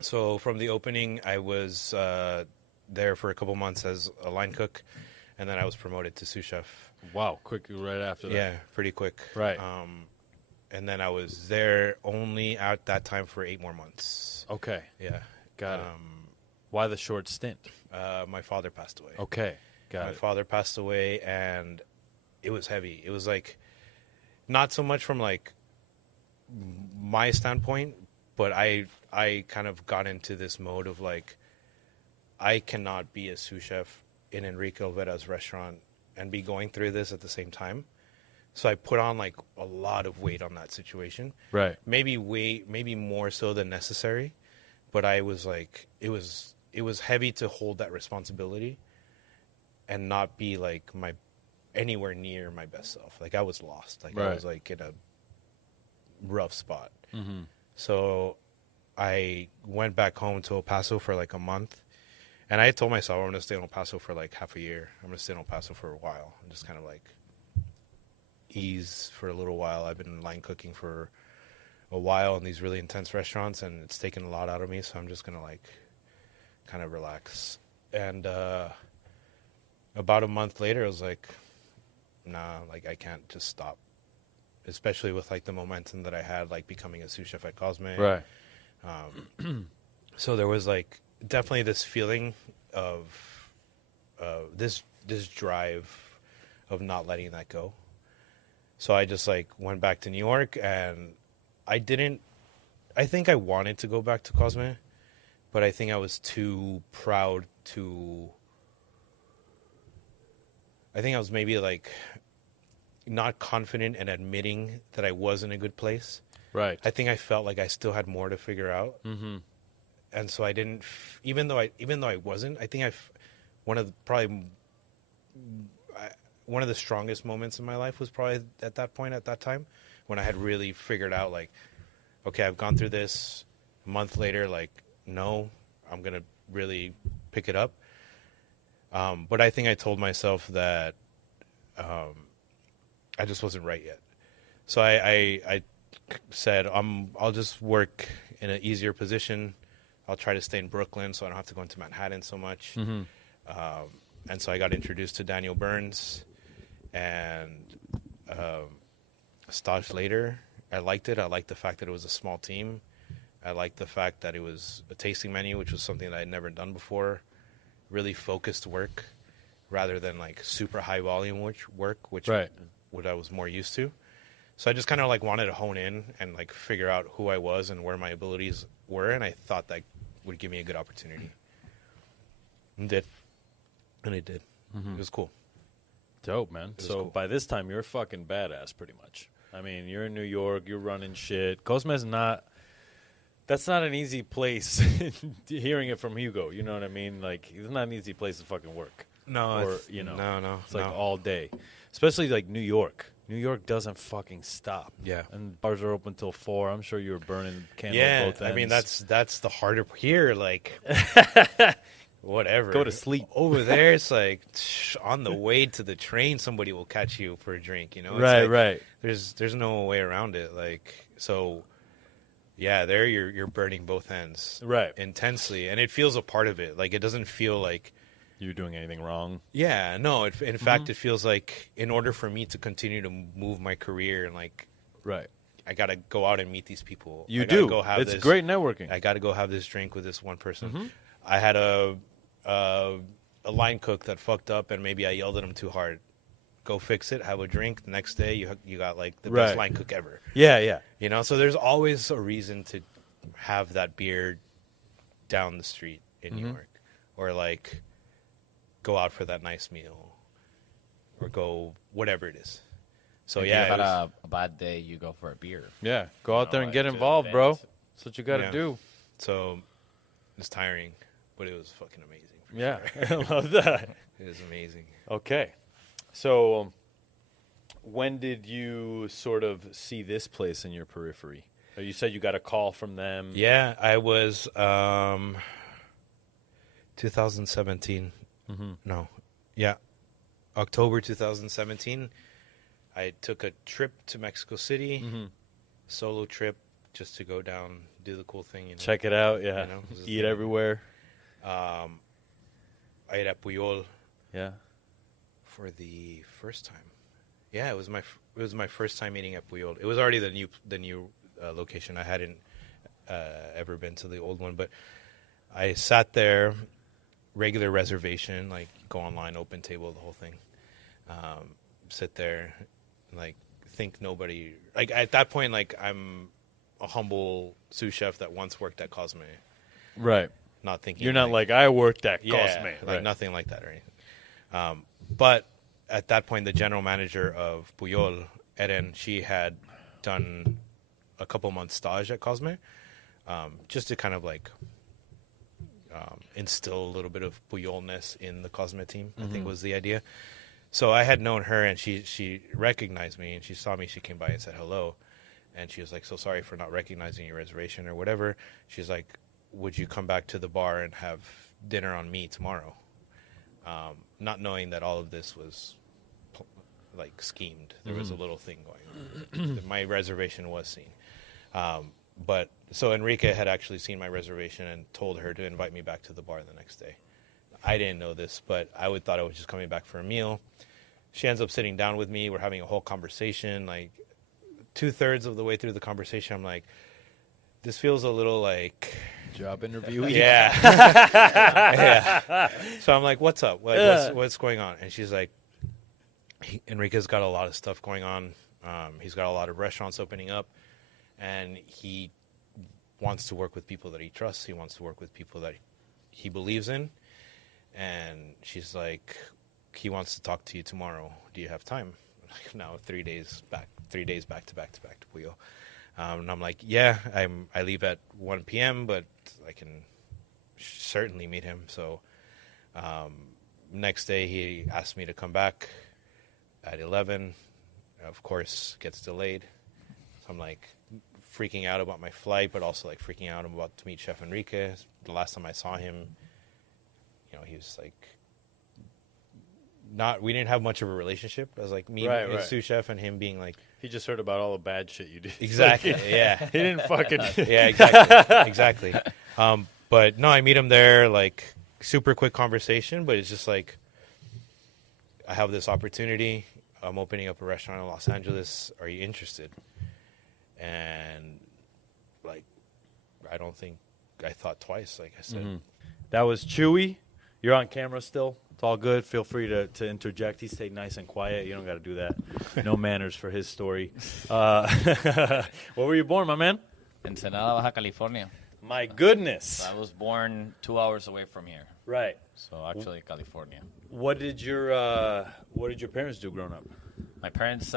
So from the opening, I was there for a couple months as a line cook, and then I was promoted to sous chef. Wow, quick right after that. Yeah, pretty quick. Right. And then I was there only at that time for 8 more months. Okay. Yeah. Got it. Why the short stint? My father passed away. Okay. My father passed away, and it was heavy. It was like not so much from like my standpoint, but I kind of got into this mode of like I cannot be a sous chef in Enrique Olvera's restaurant and be going through this at the same time. So I put on like a lot of weight on that situation. Right. Maybe more so than necessary, but I was like it was heavy to hold that responsibility and not be like anywhere near my best self. Like I was lost. Like I was like in a rough spot. Mm-hmm. So I went back home to El Paso for like a month. And I told myself I'm going to stay in El Paso for like half a year. I'm going to stay in El Paso for a while and just kind of like ease for a little while. I've been line cooking for a while in these really intense restaurants, and it's taken a lot out of me. So I'm just going to like kind of relax. And about a month later, I was like, nah, like I can't just stop. Especially with like the momentum that I had, like becoming a sous chef at Cosme. Right. So there was like definitely this feeling of this drive of not letting that go. So I just like went back to New York, and I think I wanted to go back to Cosme, but I think I was too proud to. I think I was maybe like not confident in admitting that I was in a good place. Right. I think I felt like I still had more to figure out. Mm-hmm. And so I didn't, even though I wasn't, I think one of the strongest moments in my life was probably at that time, when I had really figured out like, okay, I've gone through this. A month later, like, no, I'm going to really pick it up. But I think I told myself that I just wasn't right yet. So I said, I'll just work in an easier position. I'll try to stay in Brooklyn so I don't have to go into Manhattan so much. Mm-hmm. And so I got introduced to Daniel Burns, and stage later, I liked it. I liked the fact that it was a small team. I liked the fact that it was a tasting menu, which was something that I'd never done before. Really focused work rather than like super high volume work, which what I was more used to. So I just kind of like wanted to hone in and like figure out who I was and where my abilities were, and I thought that would give me a good opportunity. And it did. Mm-hmm. It was cool. Dope, man. So cool. by this time, you're a fucking badass, pretty much. I mean, you're in New York, you're running shit. Cosme's that's not an easy place. Hearing it from Hugo, you know what I mean? Like, it's not an easy place to fucking work. No, or no. It's like all day, especially like New York. New York doesn't fucking stop. Yeah, and bars are open till 4. I'm sure you were burning candles. Yeah, both ends. I mean that's the harder here. Like, whatever. Go to sleep over there. It's like on the way to the train, somebody will catch you for a drink. You know, it's right, like, right. There's no way around it. Like, so. Yeah, there you're burning both ends, right, intensely, and it feels a part of it. Like, it doesn't feel like you're doing anything wrong. Yeah, no. In fact, it feels like in order for me to continue to move my career and like, right, I gotta go out and meet these people. You do. Go have it's great networking. I gotta go have this drink with this one person. Mm-hmm. I had a line cook that fucked up, and maybe I yelled at him too hard. Go fix it. Have a drink. The next day, you got like the best line cook ever. Yeah, yeah. You know, so there's always a reason to have that beer down the street in New York, or like go out for that nice meal, or go whatever it is. So if you had a bad day, you go for a beer. Yeah, go out there and get involved, bro. That's what you got to do. So it's tiring, but it was fucking amazing. Yeah, I love that. It was amazing. Okay. So, when did you sort of see this place in your periphery? You said you got a call from them. Yeah, I was 2017. Mm-hmm. No, yeah, October 2017. I took a trip to Mexico City, solo trip, just to go down, do the cool thing. You know? Check it out, yeah. You know, eat everywhere. I ate at Puyol. Yeah. For the first time, yeah, it was my first time eating at Puyol. It was already the new location. I hadn't ever been to the old one, but I sat there regular reservation, like go online, open table, the whole thing. Sit there, like think nobody. Like at that point, like I'm a humble sous chef that once worked at Cosme. Right. Not thinking You're not like I worked at yeah, Cosme. like Right. nothing like that or anything. But at that point, the general manager of Puyol, Eren, she had done a couple months stage at Cosme, just to kind of like instill a little bit of Puyolness in the Cosme team. I think was the idea. So I had known her, and she recognized me, and she saw me. She came by and said hello, and she was like, "So sorry for not recognizing your reservation or whatever." She's like, "Would you come back to the bar and have dinner on me tomorrow?" Not knowing that all of this was like schemed. There was a little thing going on. My reservation was seen. But so Enrique had actually seen my reservation and told her to invite me back to the bar the next day. I didn't know this, but I thought I was just coming back for a meal. She ends up sitting down with me. We're having a whole conversation. Like 2/3 of the way through the conversation, I'm like, this feels a little like Job interview. yeah. Yeah. So I'm like, what's up? Like, what's going on? And she's like, Enrique's got a lot of stuff going on. He's got a lot of restaurants opening up, and he wants to work with people that he trusts. He wants to work with people that he believes in. And she's like, he wants to talk to you tomorrow. Do you have time? I'm like, no, 3 days back to back to Puyo. And I'm like, yeah, I leave at 1 p.m., but I can certainly meet him. So next day he asked me to come back at 11. Of course, gets delayed. So I'm like freaking out about my flight, but also like freaking out. I'm about to meet Chef Enrique. The last time I saw him, you know, he was like we didn't have much of a relationship. I was like me as sous chef and him being like, He just heard about all the bad shit you did. exactly. Yeah. He didn't fucking. Yeah, exactly. But no, I meet him there, like super quick conversation, but it's just like, I have this opportunity. I'm opening up a restaurant in Los Angeles. Are you interested? And like, I don't think I thought twice. Like I said, That was Chuy. You're on camera still. It's all good. Feel free to interject. He stayed nice and quiet. You don't got to do that. No manners for his story. Where were you born, my man? Ensenada, Baja California. My goodness. So I was born 2 hours away from here. Right. So actually, California. What did your parents do growing up? My parents,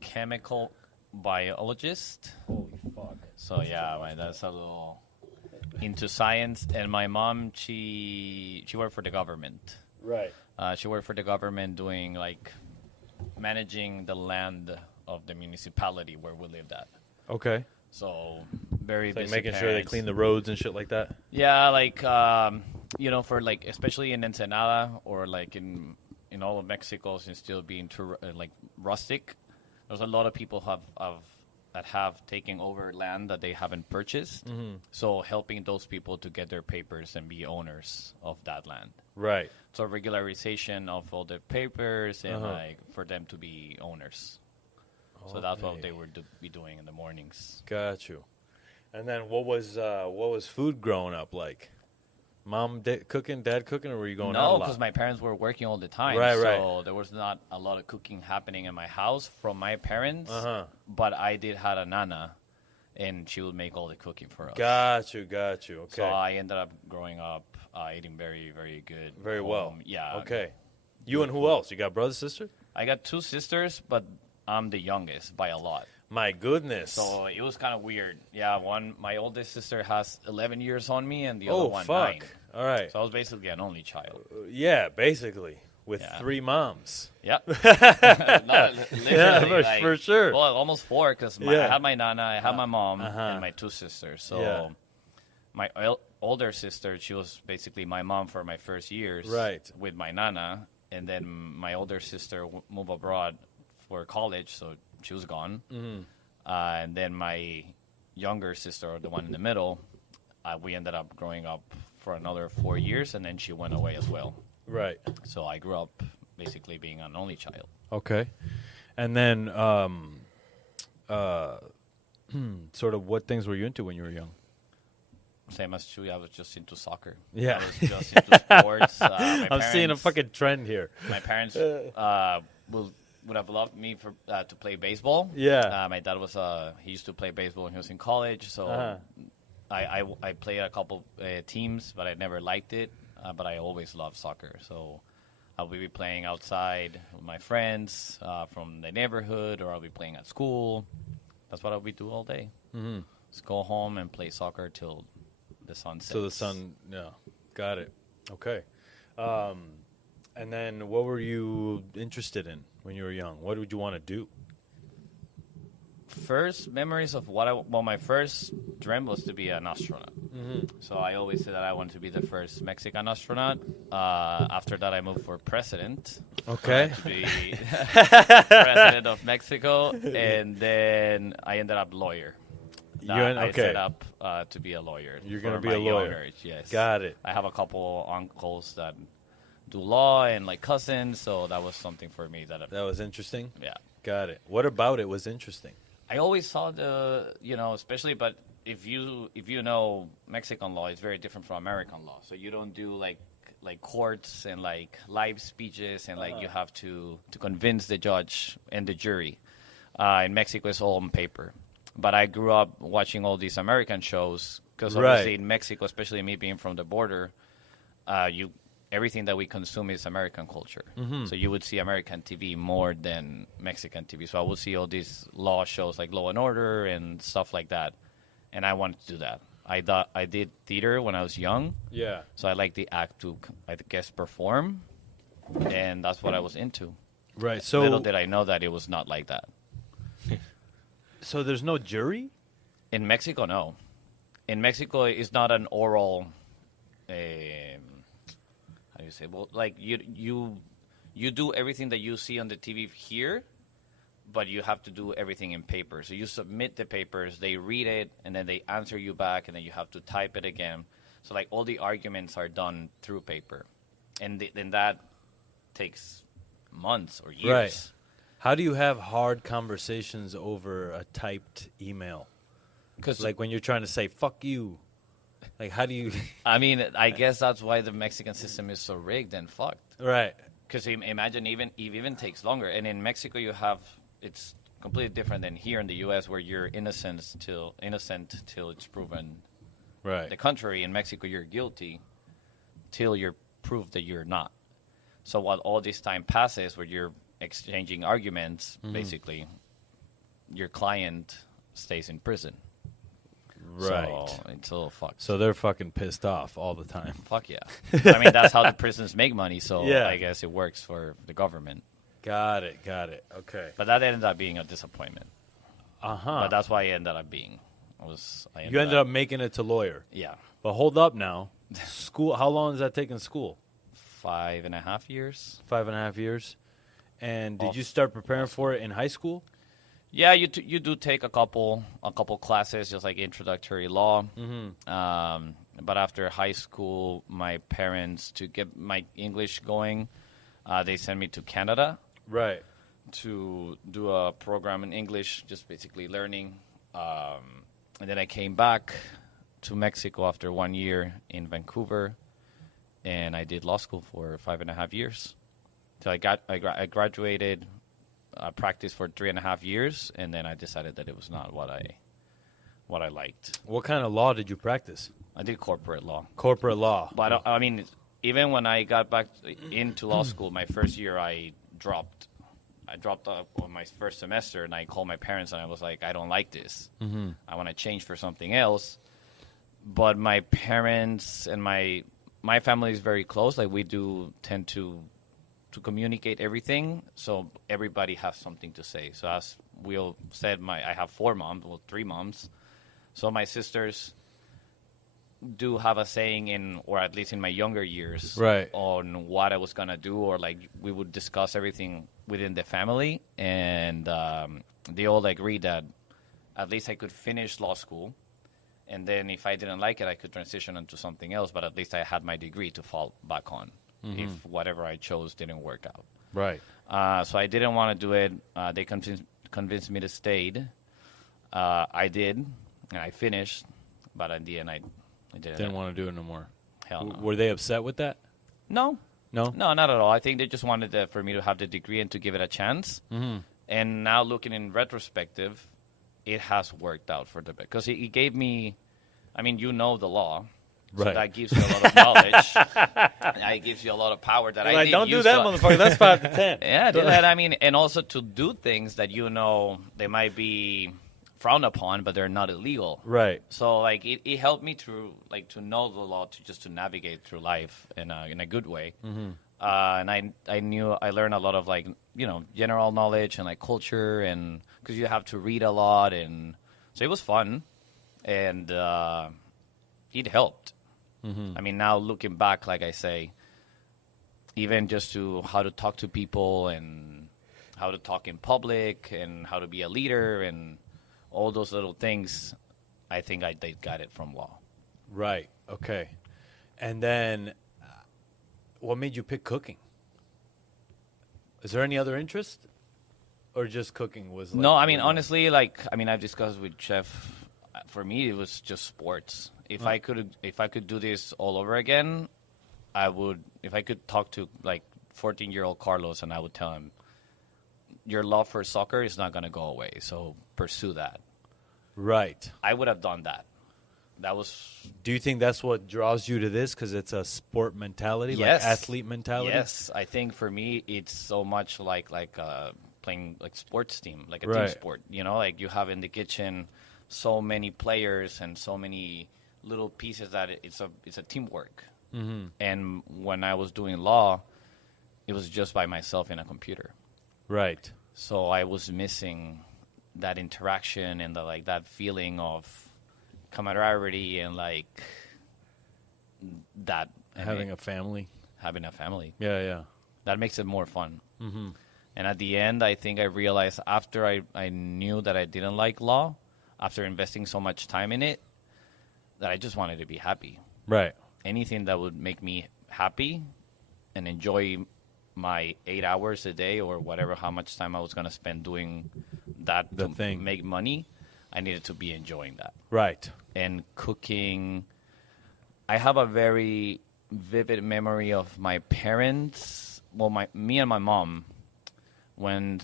chemical biologist. Holy fuck. So yeah, my dad's a little into science, and my mom, she worked for the government. Right. She worked for the government doing like managing the land of the municipality where we lived at. Okay. So very Like busy making sure they parents. clean the roads and shit like that. Yeah, like you know, for like especially in Ensenada or like in all of Mexico, since still being too like rustic, there's a lot of people that have taken over land that they haven't purchased. So helping those people to get their papers and be owners of that land. Right. So regularization of all the papers and like for them to be owners. So that's what they would be doing in the mornings. Got you. And then what was food growing up like? Mom cooking, dad cooking, or were you going out a No, lot? because my parents were working all the time. Right, so right. there was not a lot of cooking happening in my house from my parents. Uh-huh. But I did have a nana, and she would make all the cooking for us. Got you. Okay. So I ended up growing up eating very, very good. Very well. Yeah. Okay. You and who else? You got brother, sister? I got two sisters, but I'm the youngest by a lot. My goodness. So it was kind of weird. Yeah, my oldest sister has 11 years on me, and the other one fuck. 9. All right. So I was basically an only child. Yeah, basically. With Yeah. 3 moms. Yep. No, literally, for sure. Well, almost 4 because Yeah. I had my nana, I had my mom, Uh-huh. and my 2 sisters. So Yeah. my older sister, she was basically my mom for my first years Right. with my nana. And then my older sister moved abroad for college, so she was gone. Mm-hmm. And then my younger sister, the one in the middle, we ended up growing up for another 4 years, and then she went away as well. Right. So I grew up basically being an only child. Okay. And then sort of what things were you into when you were young? Same as Chuy, I was just into soccer. Yeah. I was just into sports. I'm seeing a fucking trend here. My parents would have loved me for to play baseball. Yeah. My dad was he used to play baseball when he was in college, so I played a couple teams, but I never liked it. But I always loved soccer, so I'll be playing outside with my friends from the neighborhood, or I'll be playing at school. That's what I'll be doing all day. Mm-hmm. Just go home and play soccer till the sun sets. So the sun, yeah, got it. Okay. And then what were you interested in when you were young? What would you want to do? First memories of my first dream was to be an astronaut. Mm-hmm. So I always said that I wanted to be the first Mexican astronaut. After that, I moved for president. Okay. To be president of Mexico, and then I ended up lawyer. I set up to be a lawyer. You're going to for be a my lawyer. younger age, yes. Got it. I have a couple uncles that do law and like cousins, so that was something for me that was interesting? yeah. Got it. What about it was interesting? I always saw especially, but if you know Mexican law, it's very different from American law. So you don't do like courts and like live speeches and like you have to convince the judge and the jury. In Mexico, it's all on paper. But I grew up watching all these American shows because obviously in Mexico, especially me being from the border, everything that we consume is American culture. Mm-hmm. So you would see American TV more than Mexican TV. So I would see all these law shows like Law and Order and stuff like that. And I wanted to do that. I did theater when I was young. Yeah. So I like the act to, I guess, perform. And that's what I was into. Right. So little did I know that it was not like that. So there's no jury? In Mexico, no. In Mexico, it's not an oral... how do you say? Well, like you do everything that you see on the TV here, but you have to do everything in paper. So you submit the papers, they read it, and then they answer you back, and then you have to type it again. So like all the arguments are done through paper, and then that takes months or years. Right. How do you have hard conversations over a typed email? Because Like when you're trying to say "fuck you," like how do you? I mean, I guess that's why the Mexican system is so rigged and fucked. Right. Because imagine it even takes longer. And in Mexico, it's completely different than here in the U.S., where you're innocent till it's proven Right. the contrary. In Mexico, you're guilty till you're proved that you're not. So while all this time passes, where you're exchanging arguments, basically, your client stays in prison. Right. So it's a little fucked. So they're fucking pissed off all the time. Fuck yeah. I mean, that's how the prisons make money, so Yeah. I guess it works for the government. Got it. Okay. But that ended up being a disappointment. Uh-huh. But that's why I ended up being. You ended up making it to lawyer. Yeah. But hold up now. School, how long is that taking school? 5.5 years. 5.5 years. And did Off- you start preparing for it in high school? Yeah, you do take a couple classes, just like introductory law. Mm-hmm. But after high school, my parents, to get my English going, they sent me to Canada Right. to do a program in English, just basically learning. And then I came back to Mexico after 1 year in Vancouver, and I did law school for 5.5 years. So I graduated. I practiced for 3.5 years, and then I decided that it was not what I liked. What kind of law did you practice? I did corporate law. Corporate law. But I mean, even when I got back into law school, my first year I dropped out on my first semester, and I called my parents, and I was like, I don't like this. Mm-hmm. I want to change for something else. But my parents and my family is very close. Like, we do tend to communicate everything, so everybody has something to say. So as Will said, I have 3 moms. So my sisters do have a saying or at least in my younger years, Right. on what I was going to do, or like we would discuss everything within the family, and they all agreed that at least I could finish law school, and then if I didn't like it, I could transition into something else, but at least I had my degree to fall back on. Mm-hmm. If whatever I chose didn't work out. Right. So I didn't want to do it. They convinced me to stay. I did, and I finished. But in the end, I Didn't want to do it no more. Hell no. Were they upset with that? No. No? No, not at all. I think they just wanted for me to have the degree and to give it a chance. Mm-hmm. And now looking in retrospective, it has worked out for the best. Because it gave me, I mean, you know the law. So Right. that gives you a lot of knowledge. It gives you a lot of power that I Like, didn't don't do use that, to- motherfucker. That's 5 to 10. Yeah, do that. I mean, and also to do things that you know they might be frowned upon, but they're not illegal. Right. So like it helped me to know the law to navigate through life in a good way. Mm-hmm. And I learned a lot of general knowledge and like culture, and because you have to read a lot, and so it was fun, and it helped. Mm-hmm. I mean, now looking back, like I say, even just to how to talk to people and how to talk in public and how to be a leader and all those little things, I think I did got it from law. Right. Okay. And then what made you pick cooking? Is there any other interest? Or just cooking was like... No, I mean, honestly, I've discussed with Chef. For me, it was just sports. If I could do this all over again, I would. If I could talk to 14-year-old Carlos, and I would tell him, your love for soccer is not going to go away, so pursue that. Right. I would have done that. That was... Do you think that's what draws you to this? Because it's a sport mentality, Yes. like athlete mentality? Yes, I think for me, it's so much like playing like sports team, like a Right. team sport. You know, like you have in the kitchen so many players and so many little pieces that it's a teamwork. Mm-hmm. And when I was doing law, it was just by myself in a computer. Right. So I was missing that interaction and that feeling of camaraderie and that Having a family. having a family. Yeah, yeah. That makes it more fun. Mm-hmm. And at the end, I think I realized after I knew that I didn't like law, after investing so much time in it, that I just wanted to be happy. Right. Anything that would make me happy and enjoy my 8 hours a day or whatever, how much time I was going to spend doing that The to thing. make money, I needed to be enjoying that. Right. And cooking, I have a very vivid memory of my parents. Well, me and my mom, when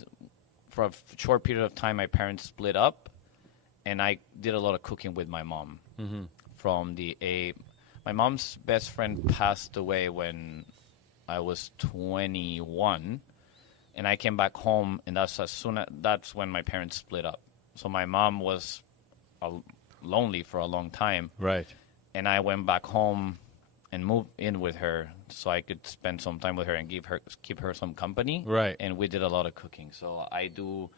for a short period of time my parents split up, and I did a lot of cooking with my mom. Mm-hmm. My mom's best friend passed away when I was 21, and I came back home, and that's when my parents split up. So my mom was lonely for a long time. Right. And I went back home and moved in with her so I could spend some time with her and keep her some company. Right. And we did a lot of cooking. So I do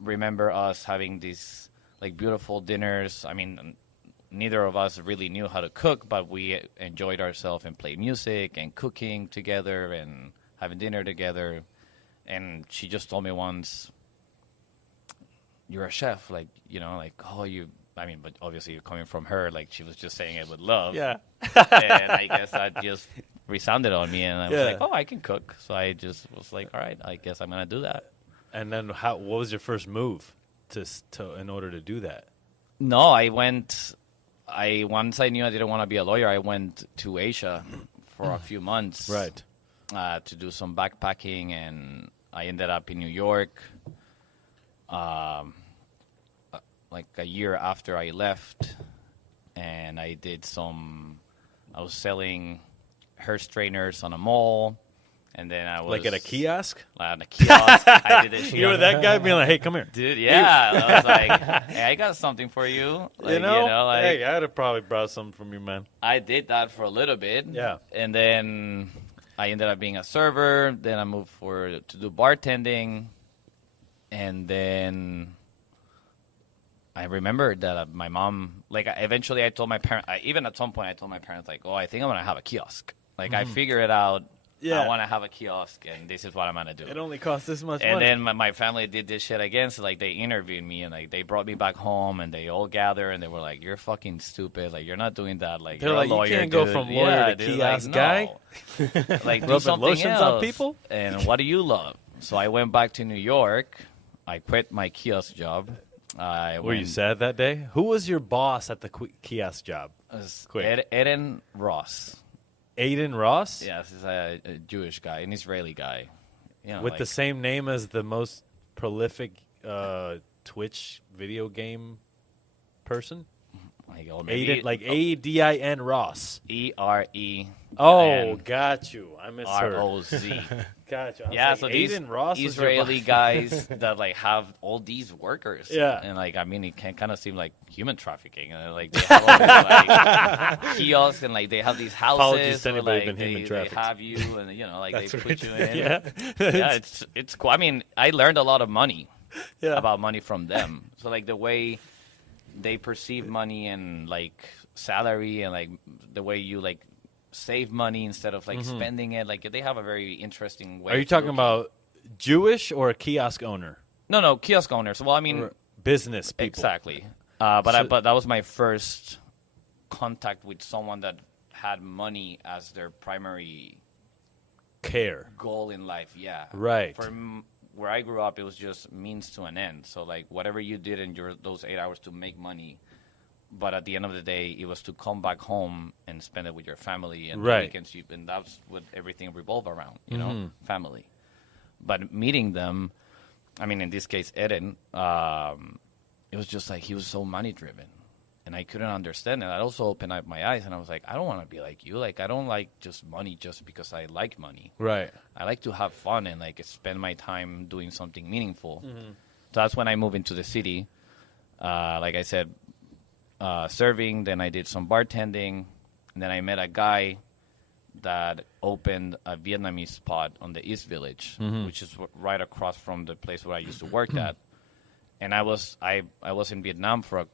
remember us having these beautiful dinners. I mean, neither of us really knew how to cook, but we enjoyed ourselves and played music and cooking together and having dinner together. And she just told me once, "You're a chef," but obviously you're coming from her, she was just saying it with love. Yeah. And I guess that just resounded on me, and I was Yeah. like, oh, I can cook. So I just was like, all right, I guess I'm going to do that. And then what was your first move in order to do that? No, once I knew I didn't want to be a lawyer, I went to Asia for a few months. Right. To do some backpacking, and I ended up in New York. A year after I left, and I was selling hair strainers on a mall, and then I was Like at a kiosk? at a kiosk. I did this. You were that guy being like, hey, come here. Dude, yeah. I was like, hey, I got something for you. Hey, I'd have probably brought something from you, man. I did that for a little bit. Yeah. And then I ended up being a server. Then I moved to do bartending. And then I remembered that my mom, eventually I told my parents, even at some point I told my parents, I think I'm going to have a kiosk. I figure it out. Yeah. I want to have a kiosk, and this is what I'm going to do. It only costs this much And money. then my family did this shit again. So they interviewed me, and they brought me back home, and they all gathered, and they were like, "You're fucking stupid. You're not doing that. They're You're like, a lawyer, you can't go dude." from lawyer to dude, kiosk no. guy. Do Rubbing something lotions else. on people? And what do you love? So I went back to New York. I quit my kiosk job, Were you sad that day? Who was your boss at the kiosk job? Quick. Eden Ross. Aiden Ross? Yes, he's a Jewish guy, an Israeli guy. You know, With the same name as the most prolific Twitch video game person? Aiden, like Adin Ross. ERE. Oh, got you. I misheard. ROZ. Got you. Yeah, like, so Aiden Ross was your Israeli boss. guys that like have all these workers. Yeah. And like, I mean, it can kind of seem like human trafficking. And like, they have all these, like kiosks and like they have these houses. Apologies to where, anybody like, been human they trafficked. have you and you know like they That's put you in. Yeah. Yeah, it's cool. I mean, I learned a lot of money Yeah. about money from them. So like the way they perceive money and like salary and like the way you like save money instead of like spending it. Like they have a very interesting way. Are you of talking looking. about Jewish or a kiosk owner? No, kiosk owners. Well, I mean, Or business people. exactly. But So- but that was my first contact with someone that had money as their primary Care. goal in life. Yeah, Right. Where I grew up, it was just means to an end. So like whatever you did in those 8 hours to make money, but at the end of the day, it was to come back home and spend it with your family and Right. the weekends. And that's what everything revolved around. You know, family. But meeting them, I mean, in this case, Eden, it was just like he was so money driven. And I couldn't understand it. I also opened up my eyes and I was like, I don't want to be like you. Like, I don't like just money just because I like money. Right. I like to have fun and like spend my time doing something meaningful. So that's when I moved into the city. Like I said, serving, then I did some bartending. And then I met a guy that opened a Vietnamese spot on the East Village, which is right across from the place where I used to work at. And I was in Vietnam for a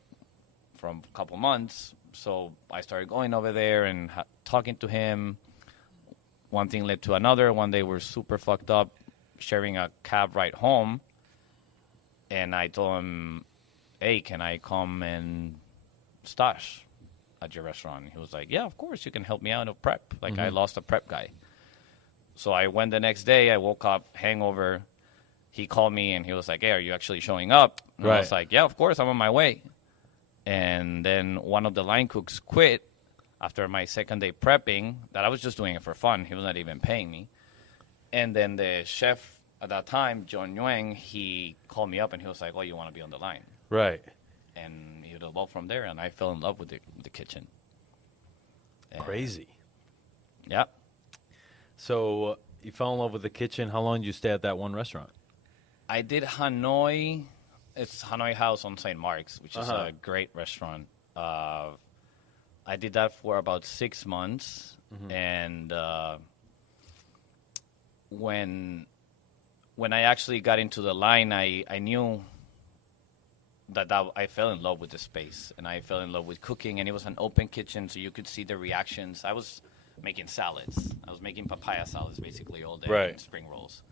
couple months, so I started going over there and talking to him. One thing led to another. One day we're super fucked up, sharing a cab ride home, and I told him, "Hey, can I come and stash at your restaurant?" He was like, "Yeah, of course, you can help me out in prep." Like I lost a prep guy, so I went the next day. I woke up hangover. He called me and he was like, "Hey, are you actually showing up?" And I was like, "Yeah, of course, I'm on my way." And then one of the line cooks quit after my second day prepping, that I was just doing it for fun. He was not even paying me. And then the chef at that time, John Nguyen, he called me up and he was like, "Oh, you want to be on the line?" Right. And he evolved from there, and I fell in love with the kitchen. And Crazy. yeah. So you fell in love with the kitchen. How long did you stay at that one restaurant? I did Hanoi. It's Hanoi House on St. Mark's, which is a great restaurant. I did that for about 6 months, and when I actually got into the line, I knew that I fell in love with the space, and I fell in love with cooking, and it was an open kitchen, so you could see the reactions. I was making salads. I was making papaya salads basically all day, Right. and spring rolls.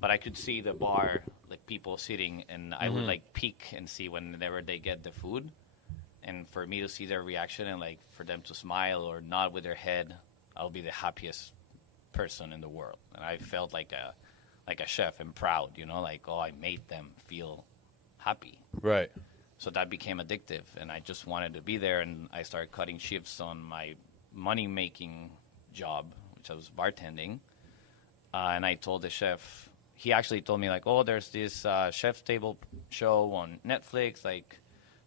But I could see the bar, like people sitting, and I would like peek and see whenever they get the food. And for me to see their reaction and like for them to smile or nod with their head, I'll be the happiest person in the world. And I felt like a chef and proud, you know, like, oh, I made them feel happy. Right. So that became addictive, and I just wanted to be there. And I started cutting shifts on my money-making job, which I was bartending. And I told the chef. He actually told me, like, oh, there's this chef's table show on Netflix. Like,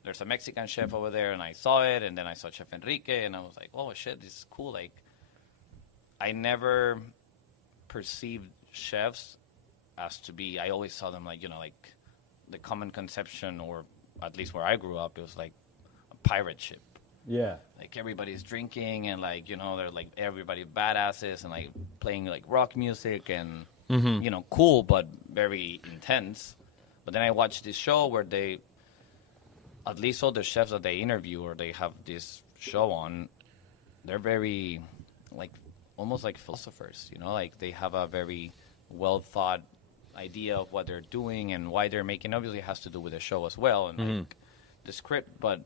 there's a Mexican chef over there, and I saw it. And then I saw Chef Enrique, and I was like, oh, shit, this is cool. Like, I never perceived chefs as to be, I always saw them, like, you know, like the common conception, or at least where I grew up, it was like a pirate ship. Yeah. Like, everybody's drinking, and, like, you know, they're, like, everybody badasses, and, like, playing, like, rock music, and... you know, cool, but very intense. But then I watched this show where they, at least all the chefs that they interview or they have this show on, they're very, like, almost like philosophers, you know? Like, they have a very well-thought idea of what they're doing and why they're making. Obviously, it has to do with the show as well and, like, the script. But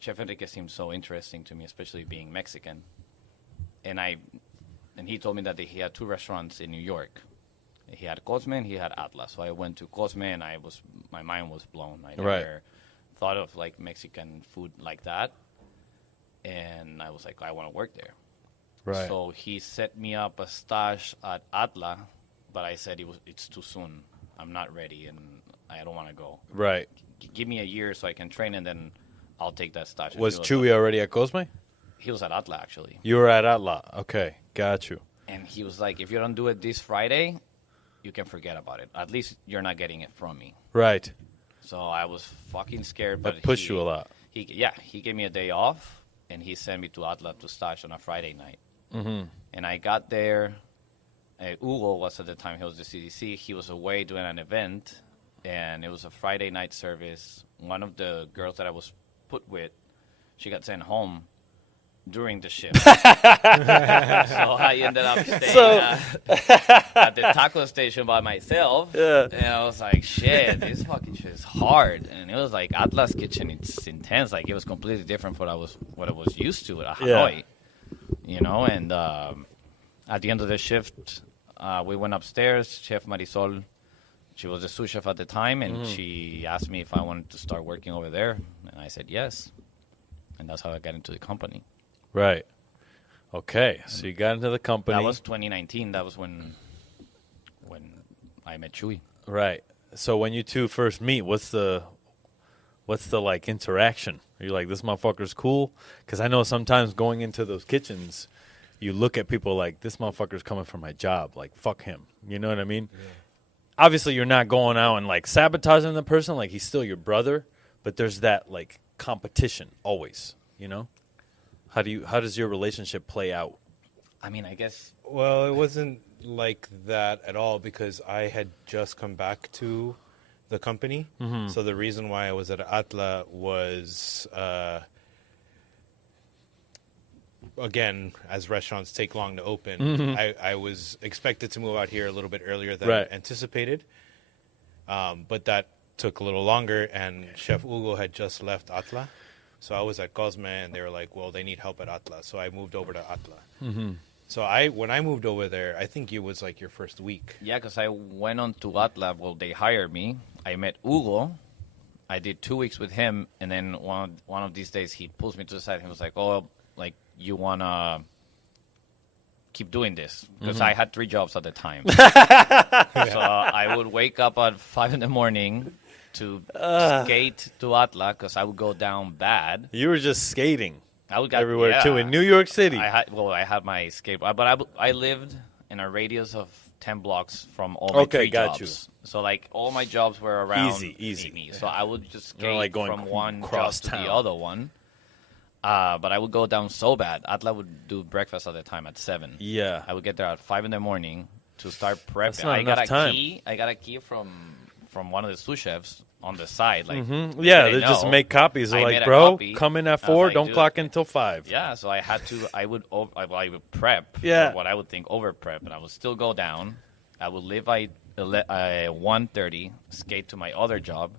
Chef Enrique seems so interesting to me, especially being Mexican. And he told me that he had 2 restaurants in New York. He had Cosme and he had Atlas. So I went to Cosme and my mind was blown. I never thought of like Mexican food like that, and I was like, I want to work there. Right. So he set me up a stage at Atla, but I said it's too soon. I'm not ready, and I don't want to go. Right. Give me a year so I can train, and then I'll take that stage. Was Chuy already at Cosme? He was at Atla, actually. You were at Atla. Okay, got you. And he was like, if you don't do it this Friday, you can forget about it. At least you're not getting it from me. Right. So I was fucking scared. But That pushed you a lot. He gave me a day off, and he sent me to Atla to stage on a Friday night. Mm-hmm. And I got there. Hugo was at the time, he was the CDC. He was away doing an event, and it was a Friday night service. One of the girls that I was put with, she got sent home during the shift. So I ended up staying at the taco station by myself. Yeah. And I was like, shit, this fucking shit is hard. And it was like Atlas Kitchen, it's intense. Like, it was completely different from what I was used to at Hanoi. You know, and at the end of the shift, we went upstairs. Chef Marisol, she was the sous chef at the time, and she asked me if I wanted to start working over there. And I said yes. And that's how I got into the company. Right. Okay, so you got into the company. That was 2019. That was when I met Chuy. Right. So when you two first meet, what's the like interaction? Are you like, this motherfucker's cool? Because I know sometimes going into those kitchens, you look at people like, this motherfucker's coming for my job. Like, fuck him. You know what I mean? Yeah. Obviously, you're not going out and like sabotaging the person. Like, he's still your brother. But there's that like competition always. You know? How does your relationship play out? I mean, I guess. Well, it wasn't like that at all because I had just come back to the company. Mm-hmm. So the reason why I was at Atla was, again, as restaurants take long to open, I was expected to move out here a little bit earlier than anticipated. But that took a little longer, and Chef Hugo had just left Atla. So I was at Cosme, and they were like, well, they need help at Atla. So I moved over to Atla. Mm-hmm. So when I moved over there, I think it was like your first week. Yeah, because I went on to Atla. Well, they hired me. I met Hugo. I did 2 weeks with him. And then one of these days, he pulls me to the side. And he was like, oh, like, you want to keep doing this? Because I had 3 jobs at the time. So I would wake up at 5 in the morning to skate to Atla because I would go down bad. You were just skating everywhere, yeah. too, in New York City. I had my skateboard, but I lived in a radius of 10 blocks from all my 3 jobs. You. So, like, all my jobs were around easy. me. So I would just skate like going from one job to the other one. But I would go down so bad. Atla would do breakfast at the time at 7. Yeah. I would get there at 5 in the morning to start prepping. That's not enough time. I got a key from one of the sous chefs on the side. Like, yeah, they just make copies. They're like, bro, come in at 4, don't clock in until 5. Yeah, so I would prep. Yeah. What I would think over prep, and I would still go down. I would leave at 1:30, skate to my other job,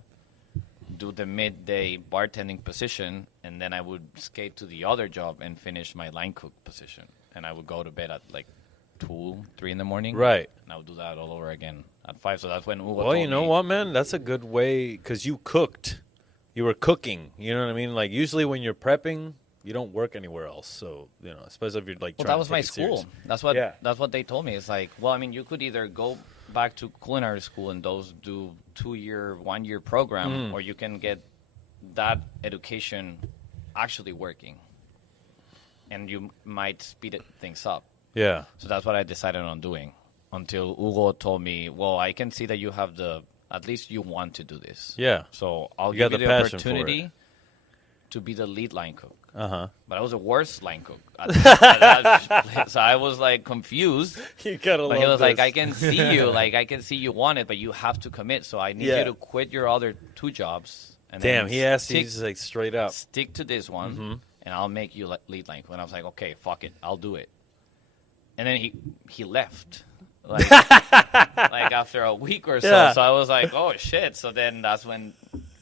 do the midday bartending position, and then I would skate to the other job and finish my line cook position. And I would go to bed at like 2, 3 in the morning. Right. And I would do that all over again at 5. So that's when Hugo Well, you know what, man? That's a good way because you cooked. You were cooking. You know what I mean? Like, usually when you're prepping, you don't work anywhere else. So, you know, especially if you're like trying that was to my take it school. serious. That's what they told me. It's like, well, I mean, you could either go back to culinary school and do 2-year, 1-year program, or you can get that education actually working. And you might speed things up. Yeah. So that's what I decided on doing until Hugo told me, well, I can see that you have at least you want to do this. Yeah. So I'll You give got you the the passion for opportunity to be the lead line cook. Uh-huh. But I was the worst line cook. So I was like confused. You gotta But he was like, this. I can see you. Like, I can see you want it, but you have to commit. So I need you to quit your other 2 jobs. And Damn, he asked you stick, like straight up. Stick to this one, and I'll make you lead line cook. And I was like, okay, fuck it. I'll do it. And then he left. Like, like after a week or so. Yeah. So I was like, oh, shit. So then that's when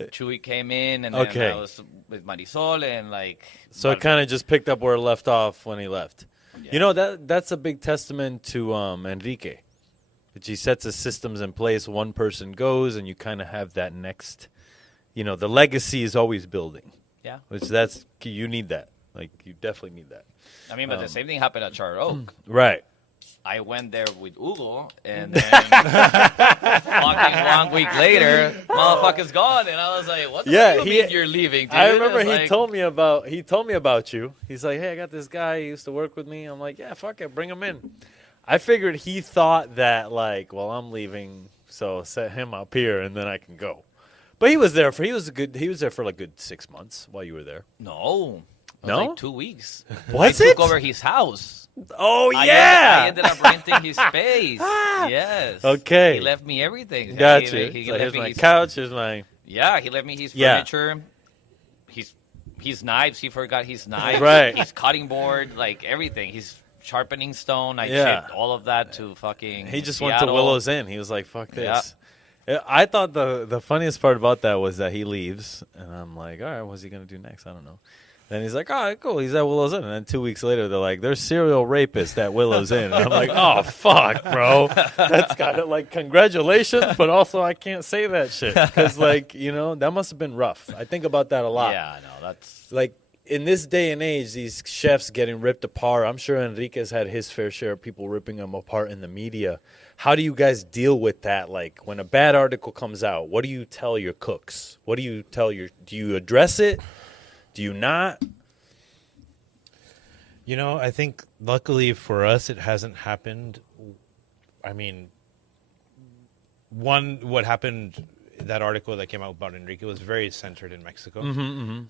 Chuy came in, and then I was with Marisol, and like... So it kind of just picked up where it left off when he left. Yeah. You know, that's a big testament to Enrique. That he sets his systems in place. One person goes, and you kind of have that next, the legacy is always building. Yeah. Which you need that. Like, you definitely need that. I mean, but the same thing happened at Charter Oak. Right. I went there with Hugo, and then fucking 1 week later, motherfucker's gone, and I was like, "What the fuck do you mean you're leaving, dude?" I remember It's he like, told me about you. He's like, "Hey, I got this guy. He used to work with me." I'm like, "Yeah, fuck it, bring him in." I figured he thought that, like, well, I'm leaving, so set him up here, and then I can go. But he was there for like good 6 months while you were there. No. It was No? like 2 weeks. Was I it? took over his house. Oh I yeah. ended up renting his space. Yes. Okay. He left me everything. Got He- you. he So left here's me my his- couch. Here's my. Yeah, he left me his Yeah. furniture, his knives. He forgot his knives. Right. His cutting board, like everything. His sharpening stone. I Yeah. shipped all of that to fucking He just went to Seattle. Willow's Inn. He was like, "Fuck this." I thought the funniest part about that was that he leaves, and I'm like, "All right, what's he gonna do next? I don't know." Then he's like, "All right, cool. He's at Willow's Inn." And then 2 weeks later, they're like, "There's serial rapists at Willow's Inn." And I'm like, "Oh fuck, bro. That's kind of like congratulations, but also I can't say that shit because like that must have been rough." I think about that a lot. Yeah, no, that's Like in this day and age, these chefs getting ripped apart. I'm sure Enrique's had his fair share of people ripping him apart in the media. How do you guys deal with that? Like when a bad article comes out, what do you tell your cooks? What do you tell do you address it? Do you not? I think luckily for us, it hasn't happened. I mean, what happened, that article that came out about Enrique was very centered in Mexico.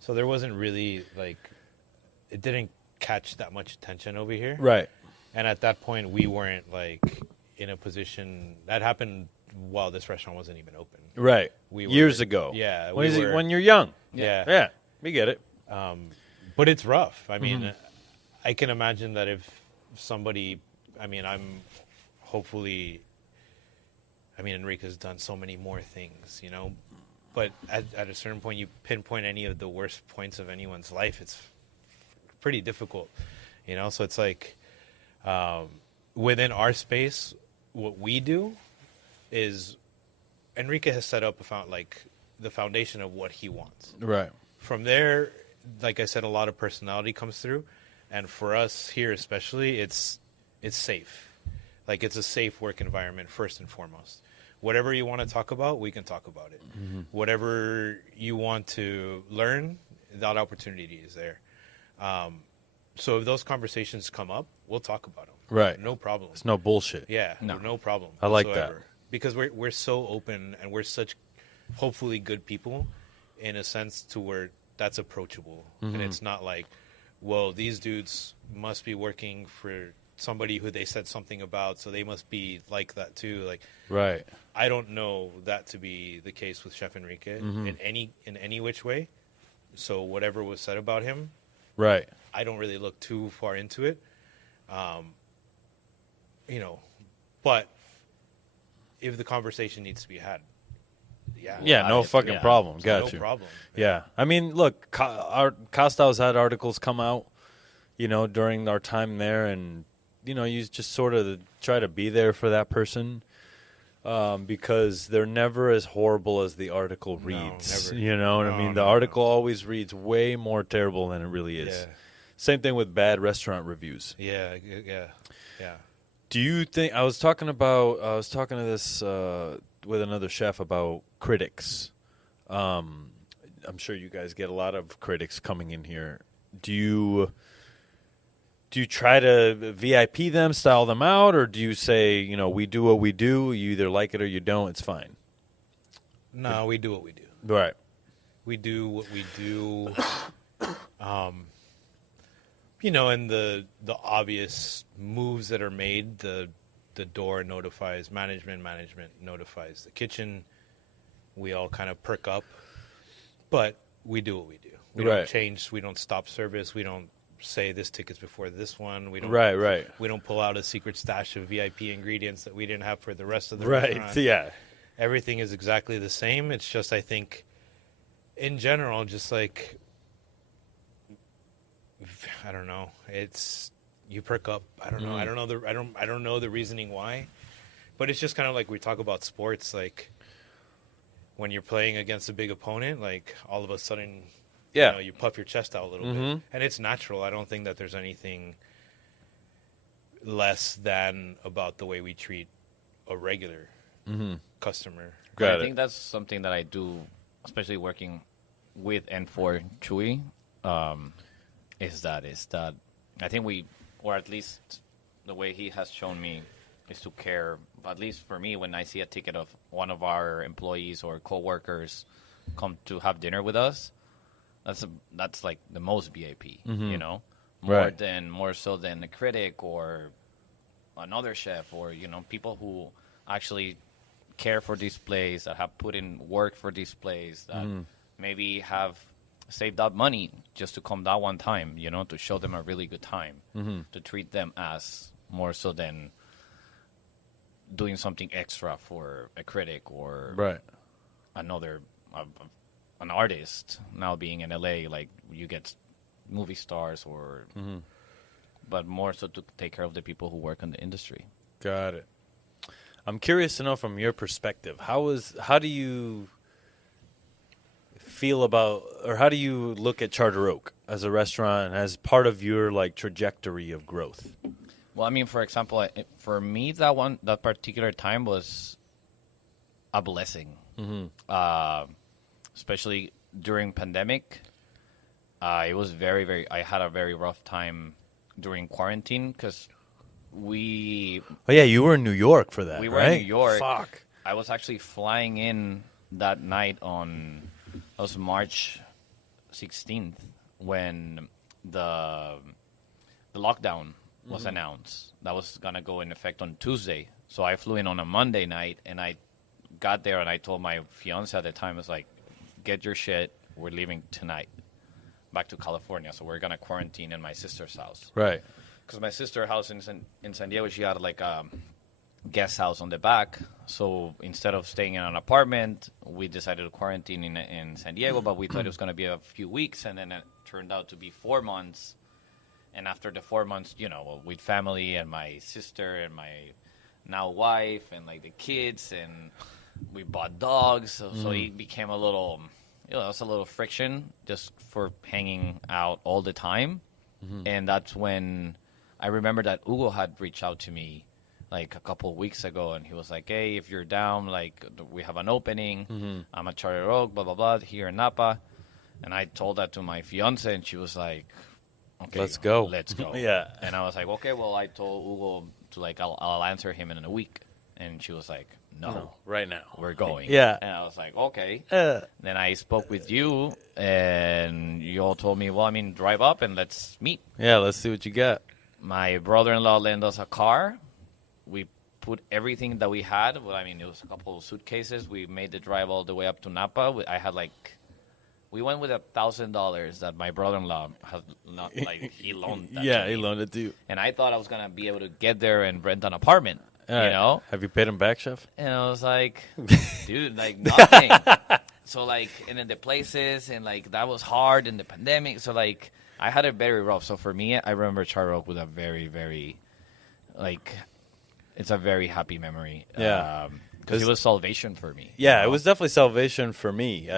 So there wasn't really, it didn't catch that much attention over here. Right. And at that point, we weren't, in a position. That happened while this restaurant wasn't even open. Right. We were- Years ago. Yeah. When you're young. Yeah. Yeah. We get it. But it's rough. I mean, I can imagine that if somebody, I'm hopefully, Enrique's done so many more things, but at a certain point, you pinpoint any of the worst points of anyone's life, it's pretty difficult, so it's like, within our space, what we do is Enrique has set up the foundation of what he wants. Right. From there, like I said, a lot of personality comes through, and for us here especially, it's safe. Like it's a safe work environment first and foremost. Whatever you want to talk about, we can talk about it. Whatever you want to learn, that opportunity is there. So if those conversations come up, we'll talk about them. Right. No problem. It's no bullshit. Yeah, no problem. I like that. whatsoever. Because we're so open and we're such hopefully good people in a sense to where that's approachable. And it's not like, well, these dudes must be working for somebody who they said something about, so they must be like that too. Like, Right. I don't know that to be the case with Chef Enrique in any which way. So whatever was said about him, Right. I don't really look too far into it. But if the conversation needs to be had, Yeah, no fucking problem. Got no you. problem. Yeah. I mean, look, our Costau's had articles come out, during our time there, and, you just sort of try to be there for that person because they're never as horrible as the article reads. never. You know what I mean? The article always reads way more terrible than it really is. Yeah. Same thing with bad restaurant reviews. Yeah. Do you think I was talking to this with another chef about critics? I'm sure you guys get a lot of critics coming in here. Do you try to VIP them, style them out, or do you say, we do what we do, you either like it or you don't, it's fine? No, we do what we do. Right. We do what we do. And the obvious moves that are made, the door notifies management notifies the kitchen. We all kind of perk up, but we do what we do. We Right. don't change. We don't stop service. We don't say this ticket's before this one. We don't. Right. We don't pull out a secret stash of VIP ingredients that we didn't have for the rest of the Right. restaurant. Yeah. Everything is exactly the same. It's just, I think, in general, just like, I don't know. It's, you perk up. I don't know. I don't know the reasoning why, but it's just kind of like we talk about sports. Like, when you're playing against a big opponent, like all of a sudden, Yeah. you know, you puff your chest out a little bit, and it's natural. I don't think that there's anything less than about the way we treat a regular customer. Got I it. think that's something that I do, especially working with and for Chuy, is that I think we, or at least the way he has shown me, is to care. At least for me, when I see a ticket of one of our employees or coworkers come to have dinner with us, that's like the most VIP, you know, more so than a critic or another chef, or you know, people who actually care for this place, that have put in work for this place, that maybe have saved up money just to come that one time, you know, to show them a really good time, to treat them as more so than doing something extra for a critic or another an artist. Now being in LA, like you get movie stars or but more so to take care of the people who work in the industry. Got it. I'm curious to know from your perspective, how do you feel about, or how do you look at Charter Oak as a restaurant, as part of your like trajectory of growth? Well, I mean, for example, for me, that particular time was a blessing, especially during pandemic. It was very, very. I had a very rough time during quarantine because we. Oh yeah, you were in New York for that. We were right? in New York. Fuck. I was actually flying in that night that was March 16th when the lockdown was announced. That was going to go in effect on Tuesday. So I flew in on a Monday night, and I got there, and I told my fiance at the time, I was like, get your shit. We're leaving tonight back to California. So we're going to quarantine in my sister's house. Right. Because my sister's house in San Diego, she had like a guest house on the back. So instead of staying in an apartment, we decided to quarantine in San Diego, but we thought it was going to be a few weeks, and then it turned out to be 4 months. And after the 4 months, you know, with family and my sister and my now wife and like the kids, and we bought dogs. So it became a little, you know, it was a little friction just for hanging out all the time. And that's when I remember that Hugo had reached out to me like a couple of weeks ago, and he was like, hey, if you're down, like we have an opening. I'm at Charter Oak, blah, blah, blah, here in Napa. And I told that to my fiance, and she was like, okay, Let's go. Let's go. Yeah. And I was like, okay, well, I told Hugo to like, I'll answer him in a week. And she was like, no, right now. we're going. Yeah. And I was like, okay. Then I spoke with you, and you all told me, well, I mean, drive up and let's meet. Yeah, let's see what you got. My brother-in-law lent us a car. We put everything that we had. Well, I mean, it was a couple of suitcases. We made the drive all the way up to Napa. I had like, we went with $1,000 that my brother-in-law had not, like, he loaned that to He me. loaned it to you. And I thought I was going to be able to get there and rent an apartment, you know? Have you paid him back, Chef? And I was like, dude, like, nothing. So, like, and then the places, and, like, that was hard in the pandemic. So, like, I had it very rough. So, for me, I remember Charter Oak with a very, very, like, it's a very happy memory. Yeah. Because it was salvation for me. Yeah, you know? it was definitely salvation for me.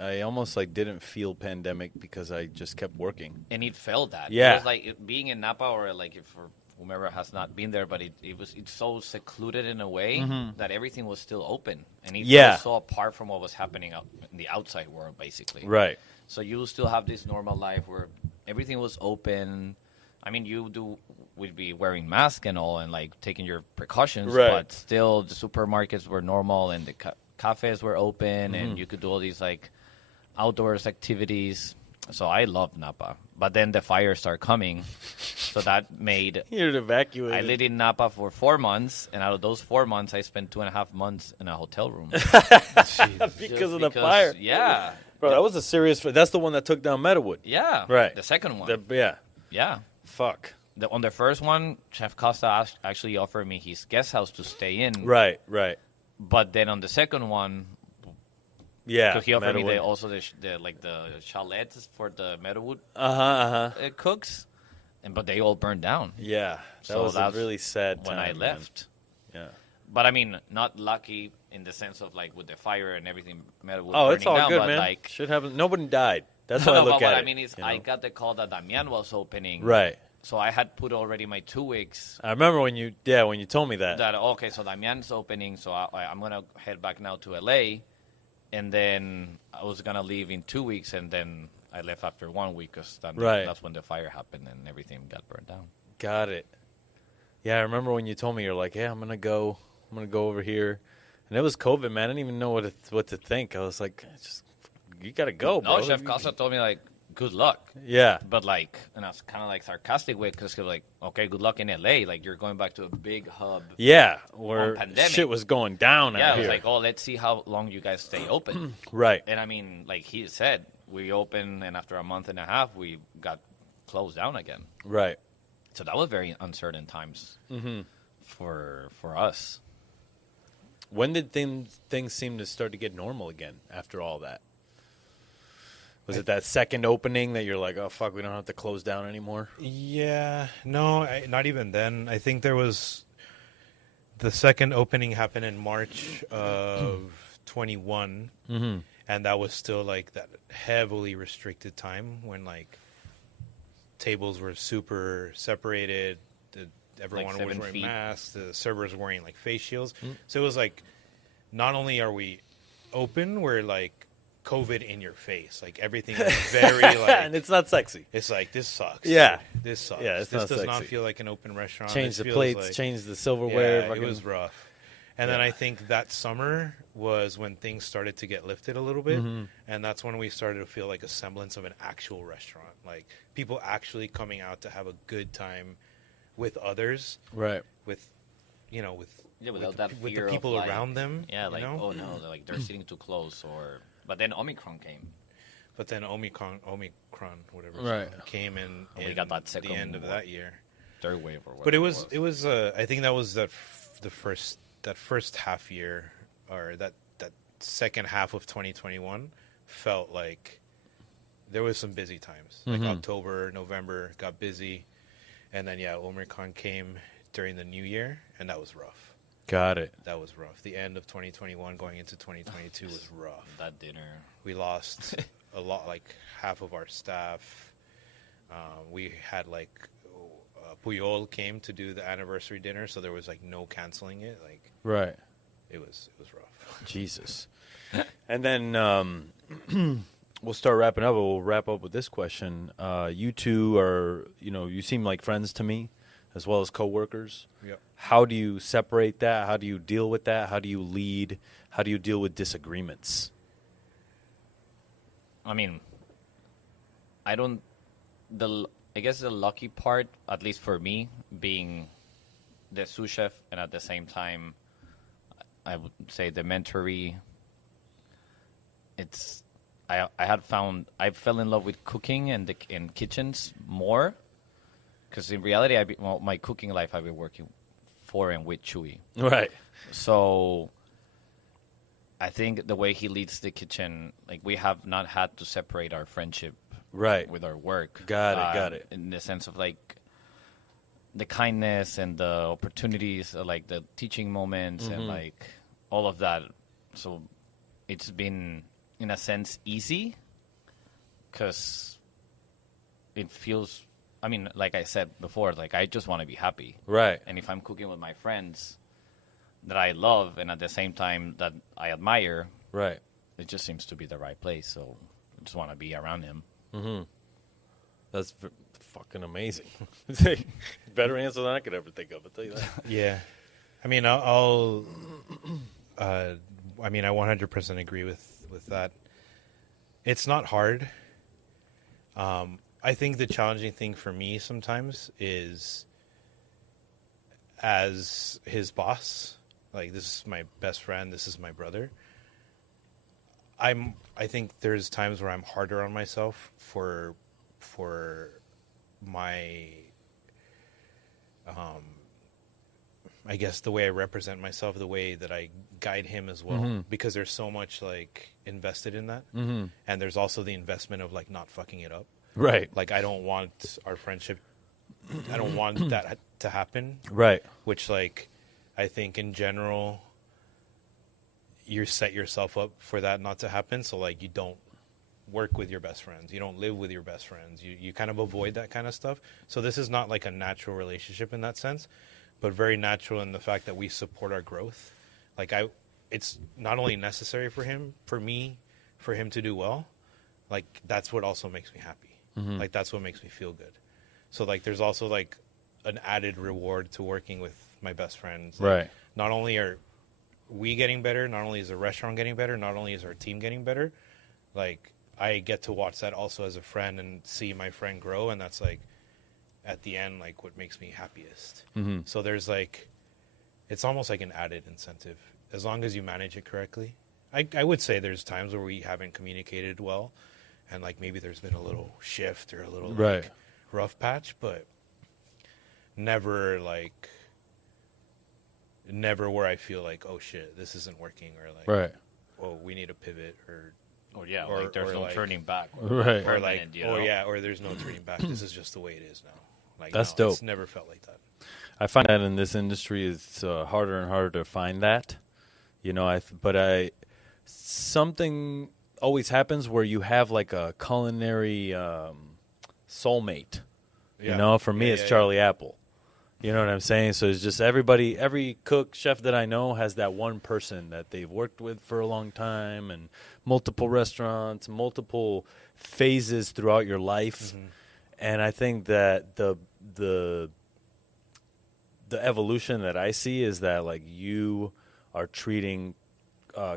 I almost, like, didn't feel pandemic because I just kept working. And it felt that. Yeah. It was like being in Napa, or like if for whomever has not been there, but it's so secluded in a way that everything was still open. And it felt so apart from what was happening out in the outside world, basically. Right. So you still have this normal life where everything was open. I mean, would be wearing masks and all, and like taking your precautions, Right. but still the supermarkets were normal, and the cafes were open, and you could do all these like outdoors activities. So I loved Napa, but then the fires started coming, so that made You're evacuated. I lived in Napa for 4 months, and out of those 4 months, I spent 2.5 months in a hotel room because of the fire. Yeah, Bro, that was a serious. That's the one that took down Meadowood. yeah, Right. The second one, Yeah. Fuck. on the first one, Chef Costa actually offered me his guest house to stay in. Right. But then on the second one, Yeah. so he offered me Meadowood. the chalets for the Meadowood Uh-huh. cooks, but they all burned down Yeah. That So was a that's really sad when time. I left. Man. But I mean, not lucky in the sense of like with the fire and everything. Metal Oh, it's all down, good, but man. Like, Shit happens. Nobody died. That's no, how I no, look but at what it. I mean is, you know? I got the call that Damian was opening. Right. So I had put already my 2 weeks. I remember when you told me that. That okay, so Damian's opening, so I'm gonna head back now to LA, and then I was gonna leave in 2 weeks, and then I left after 1 week because Right. that's when the fire happened and everything got burned down. Got it. Yeah, I remember when you told me you're like, yeah, I'm gonna go over here, and it was COVID, man. I didn't even know what to think. I was like, you gotta go, bro. No, Chef Casa told me like, good luck. Yeah. But like, and I was kind of like sarcastic way because like, okay, good luck in LA. Like you're going back to a big hub. Yeah, where pandemic. shit was going down Yeah, out I was here. like, oh, let's see how long you guys stay open. Right. And I mean, like he said, we opened, and after a month and a half, we got closed down again. Right. So that was very uncertain times for us. When did things seem to start to get normal again after all that? Was it that second opening that you're like, oh, fuck, we don't have to close down anymore? Yeah, no, not even then. I think there was the second opening happened in March of 21, and that was still like that heavily restricted time when like tables were super separated. Everyone Like was 7 wearing feet. masks. The servers were wearing like face shields. So it was like, not only are we open, we're like COVID in your face. Like everything is very like. And it's not sexy. It's like, this sucks. Yeah. dude. This sucks. Yeah, it's this not does not sexy. feel like an open restaurant. Change This the feels plates, like- change the silverware. Yeah, it fucking- was rough. And then I think that summer was when things started to get lifted a little bit. And that's when we started to feel like a semblance of an actual restaurant. Like people actually coming out to have a good time with others, Right. with, you know, with, Without that with fear the people of, like, around them. Yeah, like you know? oh no, they're, like they're sitting too close, or but then Omicron came. But then Omicron, whatever, Right. came in, And we in got that the second end of wave. that year. Third wave or whatever. But it was I think that was the first half year, or that second half of 2021 felt like there was some busy times. Like October, November got busy, and then Omicron came during the new year, and that was rough. Got it. That was rough. The end of 2021 going into 2022 was rough. that dinner. We lost a lot, like half of our staff. We had like Puyol came to do the anniversary dinner, so there was like no canceling it. Like Right. it was rough. Jesus. And then we'll start wrapping up. We'll wrap up with this question. You two are, you seem like friends to me, as well as coworkers. Yep. How do you separate that? How do you deal with that? How do you lead? How do you deal with disagreements? I mean, I guess the lucky part, at least for me, being the sous chef and at the same time, I would say the mentoree. I fell in love with cooking and in kitchens more, because in reality, my cooking life I've been working for and with Chuy. Right. So I think the way he leads the kitchen, like we have not had to separate our friendship Right. with our work. Got it. In the sense of like the kindness and the opportunities, like the teaching moments and like all of that. So it's been, in a sense, easy because it feels, I mean, like I said before, like I just want to be happy. Right. And if I'm cooking with my friends that I love and at the same time that I admire, Right. it just seems to be the right place. So I just want to be around him. That's fucking amazing. Better answer than I could ever think of. I'll tell you that. Yeah, I mean, I 100% agree with that. It's not hard. I think the challenging thing for me sometimes is, as his boss, like this is my best friend, this is my brother. I think there's times where I'm harder on myself for my I guess the way I represent myself, the way that I guide him as well, because there's so much like invested in that, and there's also the investment of like not fucking it up. Right. Like I don't want our friendship, I don't want that to happen. Right. Which like I think in general, you set yourself up for that not to happen. So like you don't work with your best friends, you don't live with your best friends, you kind of avoid that kind of stuff. So this is not like a natural relationship in that sense, but very natural in the fact that we support our growth. Like it's not only necessary for him to do well, like that's what also makes me happy. Like that's what makes me feel good. So like there's also like an added reward to working with my best friends. Like, Right. not only are we getting better, not only is the restaurant getting better, not only is our team getting better, like I get to watch that also as a friend and see my friend grow, and that's like at the end like what makes me happiest. So there's like, it's almost like an added incentive as long as you manage it correctly. I would say there's times where we haven't communicated well, and like maybe there's been a little shift or a little Right. like rough patch, but never where I feel like, oh shit, this isn't working, or like, Right. oh, we need to pivot, or like there's no like- turning back. Right. or like, permanent, you know? or there's no turning back. This is just the way it is now. Like That's no, dope. It's never felt like that. I find that in this industry, it's harder and harder to find that. You know, something always happens where you have like a culinary soulmate. You Yeah. know, for me, Yeah, it's yeah, Charlie Appel. You know what I'm saying? So it's just every cook, chef that I know has that one person that they've worked with for a long time, and multiple restaurants, multiple phases throughout your life. And I think that the evolution that I see is that like you are treating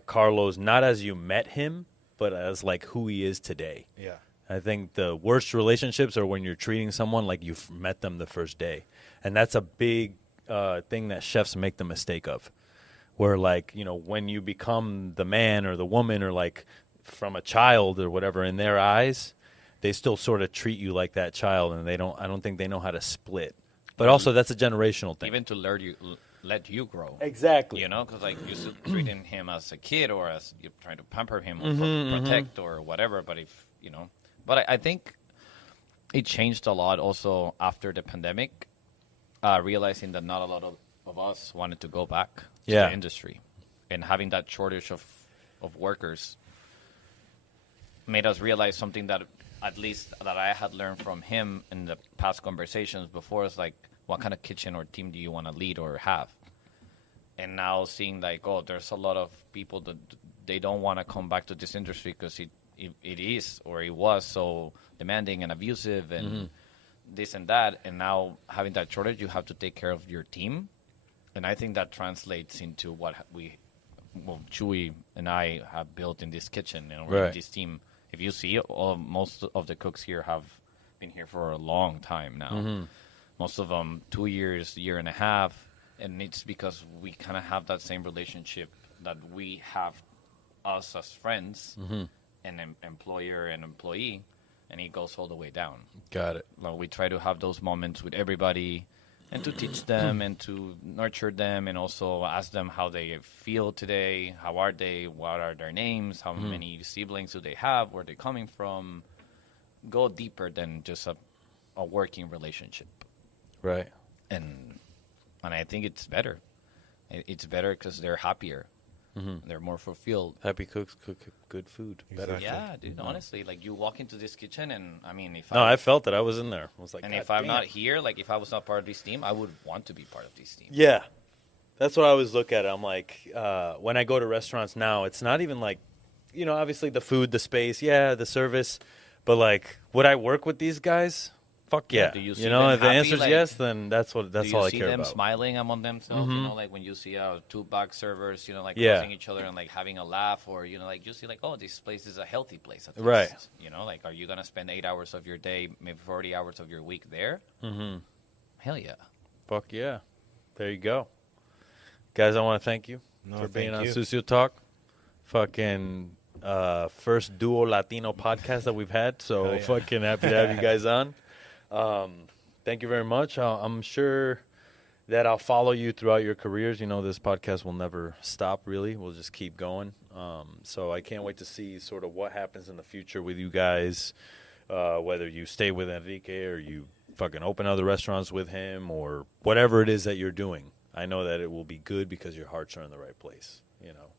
Carlos not as you met him, but as like who he is today. Yeah. I think the worst relationships are when you're treating someone like you've met them the first day. And that's a big thing that chefs make the mistake of. Where, like, you know, when you become the man or the woman or, like, from a child or whatever, in their eyes, they still sort of treat you like that child, and I don't think they know how to split. But also, that's a generational thing. Even to let you grow. Exactly. You know, because like you're still treating him as a kid, or as you're trying to pamper him or protect or whatever. But if you know, but I think it changed a lot also after the pandemic, realizing that not a lot of us wanted to go back to the industry, and having that shortage of workers made us realize something that at least that I had learned from him in the past conversations before, is like, what kind of kitchen or team do you want to lead or have? And now seeing like, oh, there's a lot of people that they don't want to come back to this industry because it is, or it was so demanding and abusive and this and that. And now having that shortage, you have to take care of your team. And I think that translates into what Chuy and I have built in this kitchen and in this team. If you see, most of the cooks here have been here for a long time now. Most of them 2 years, year and a half. And it's because we kind of have that same relationship that we have us as friends and employer and employee, and it goes all the way down. Got it. Like, we try to have those moments with everybody and to teach them and to nurture them, and also ask them how they feel today, how are they, what are their names, how many siblings do they have, where they're coming from. Go deeper than just a working relationship. Right. And I think it's better. It's better because they're happier. They're more fulfilled. Happy cooks cook good food. Better. Exactly. Yeah, dude. Honestly, like, you walk into this kitchen, and I mean, No, I felt it. I was in there. I was like, and God if I'm damn. not here, like, if I was not part of this team, I would want to be part of this team. Yeah. That's what I always look at. I'm like, when I go to restaurants now, it's not even like, you know, obviously the food, the space, the service. But, like, would I work with these guys? Fuck yeah. Do you see You know, them if the happy? answer's Like, yes, then that's all I care Do you see about. them smiling among themselves? You know, like when you see two back servers, you know, like Yeah. crossing each other and like having a laugh, or, you know, like you see like, oh, this place is a healthy place. At least. Right. You know, like, are you gonna spend 8 hours of your day, maybe 40 hours of your week there? Hell yeah. Fuck yeah. There you go. Guys, I want to thank you for being on Sucio Talk. Fucking first duo Latino podcast that we've had. So fucking happy to have you guys on. Thank you very much. I'm sure that I'll follow you throughout your careers. You know, this podcast will never stop, really. We'll just keep going. So I can't wait to see sort of what happens in the future with you guys, whether you stay with Enrique or you fucking open other restaurants with him or whatever it is that you're doing. I know that it will be good because your hearts are in the right place. You know.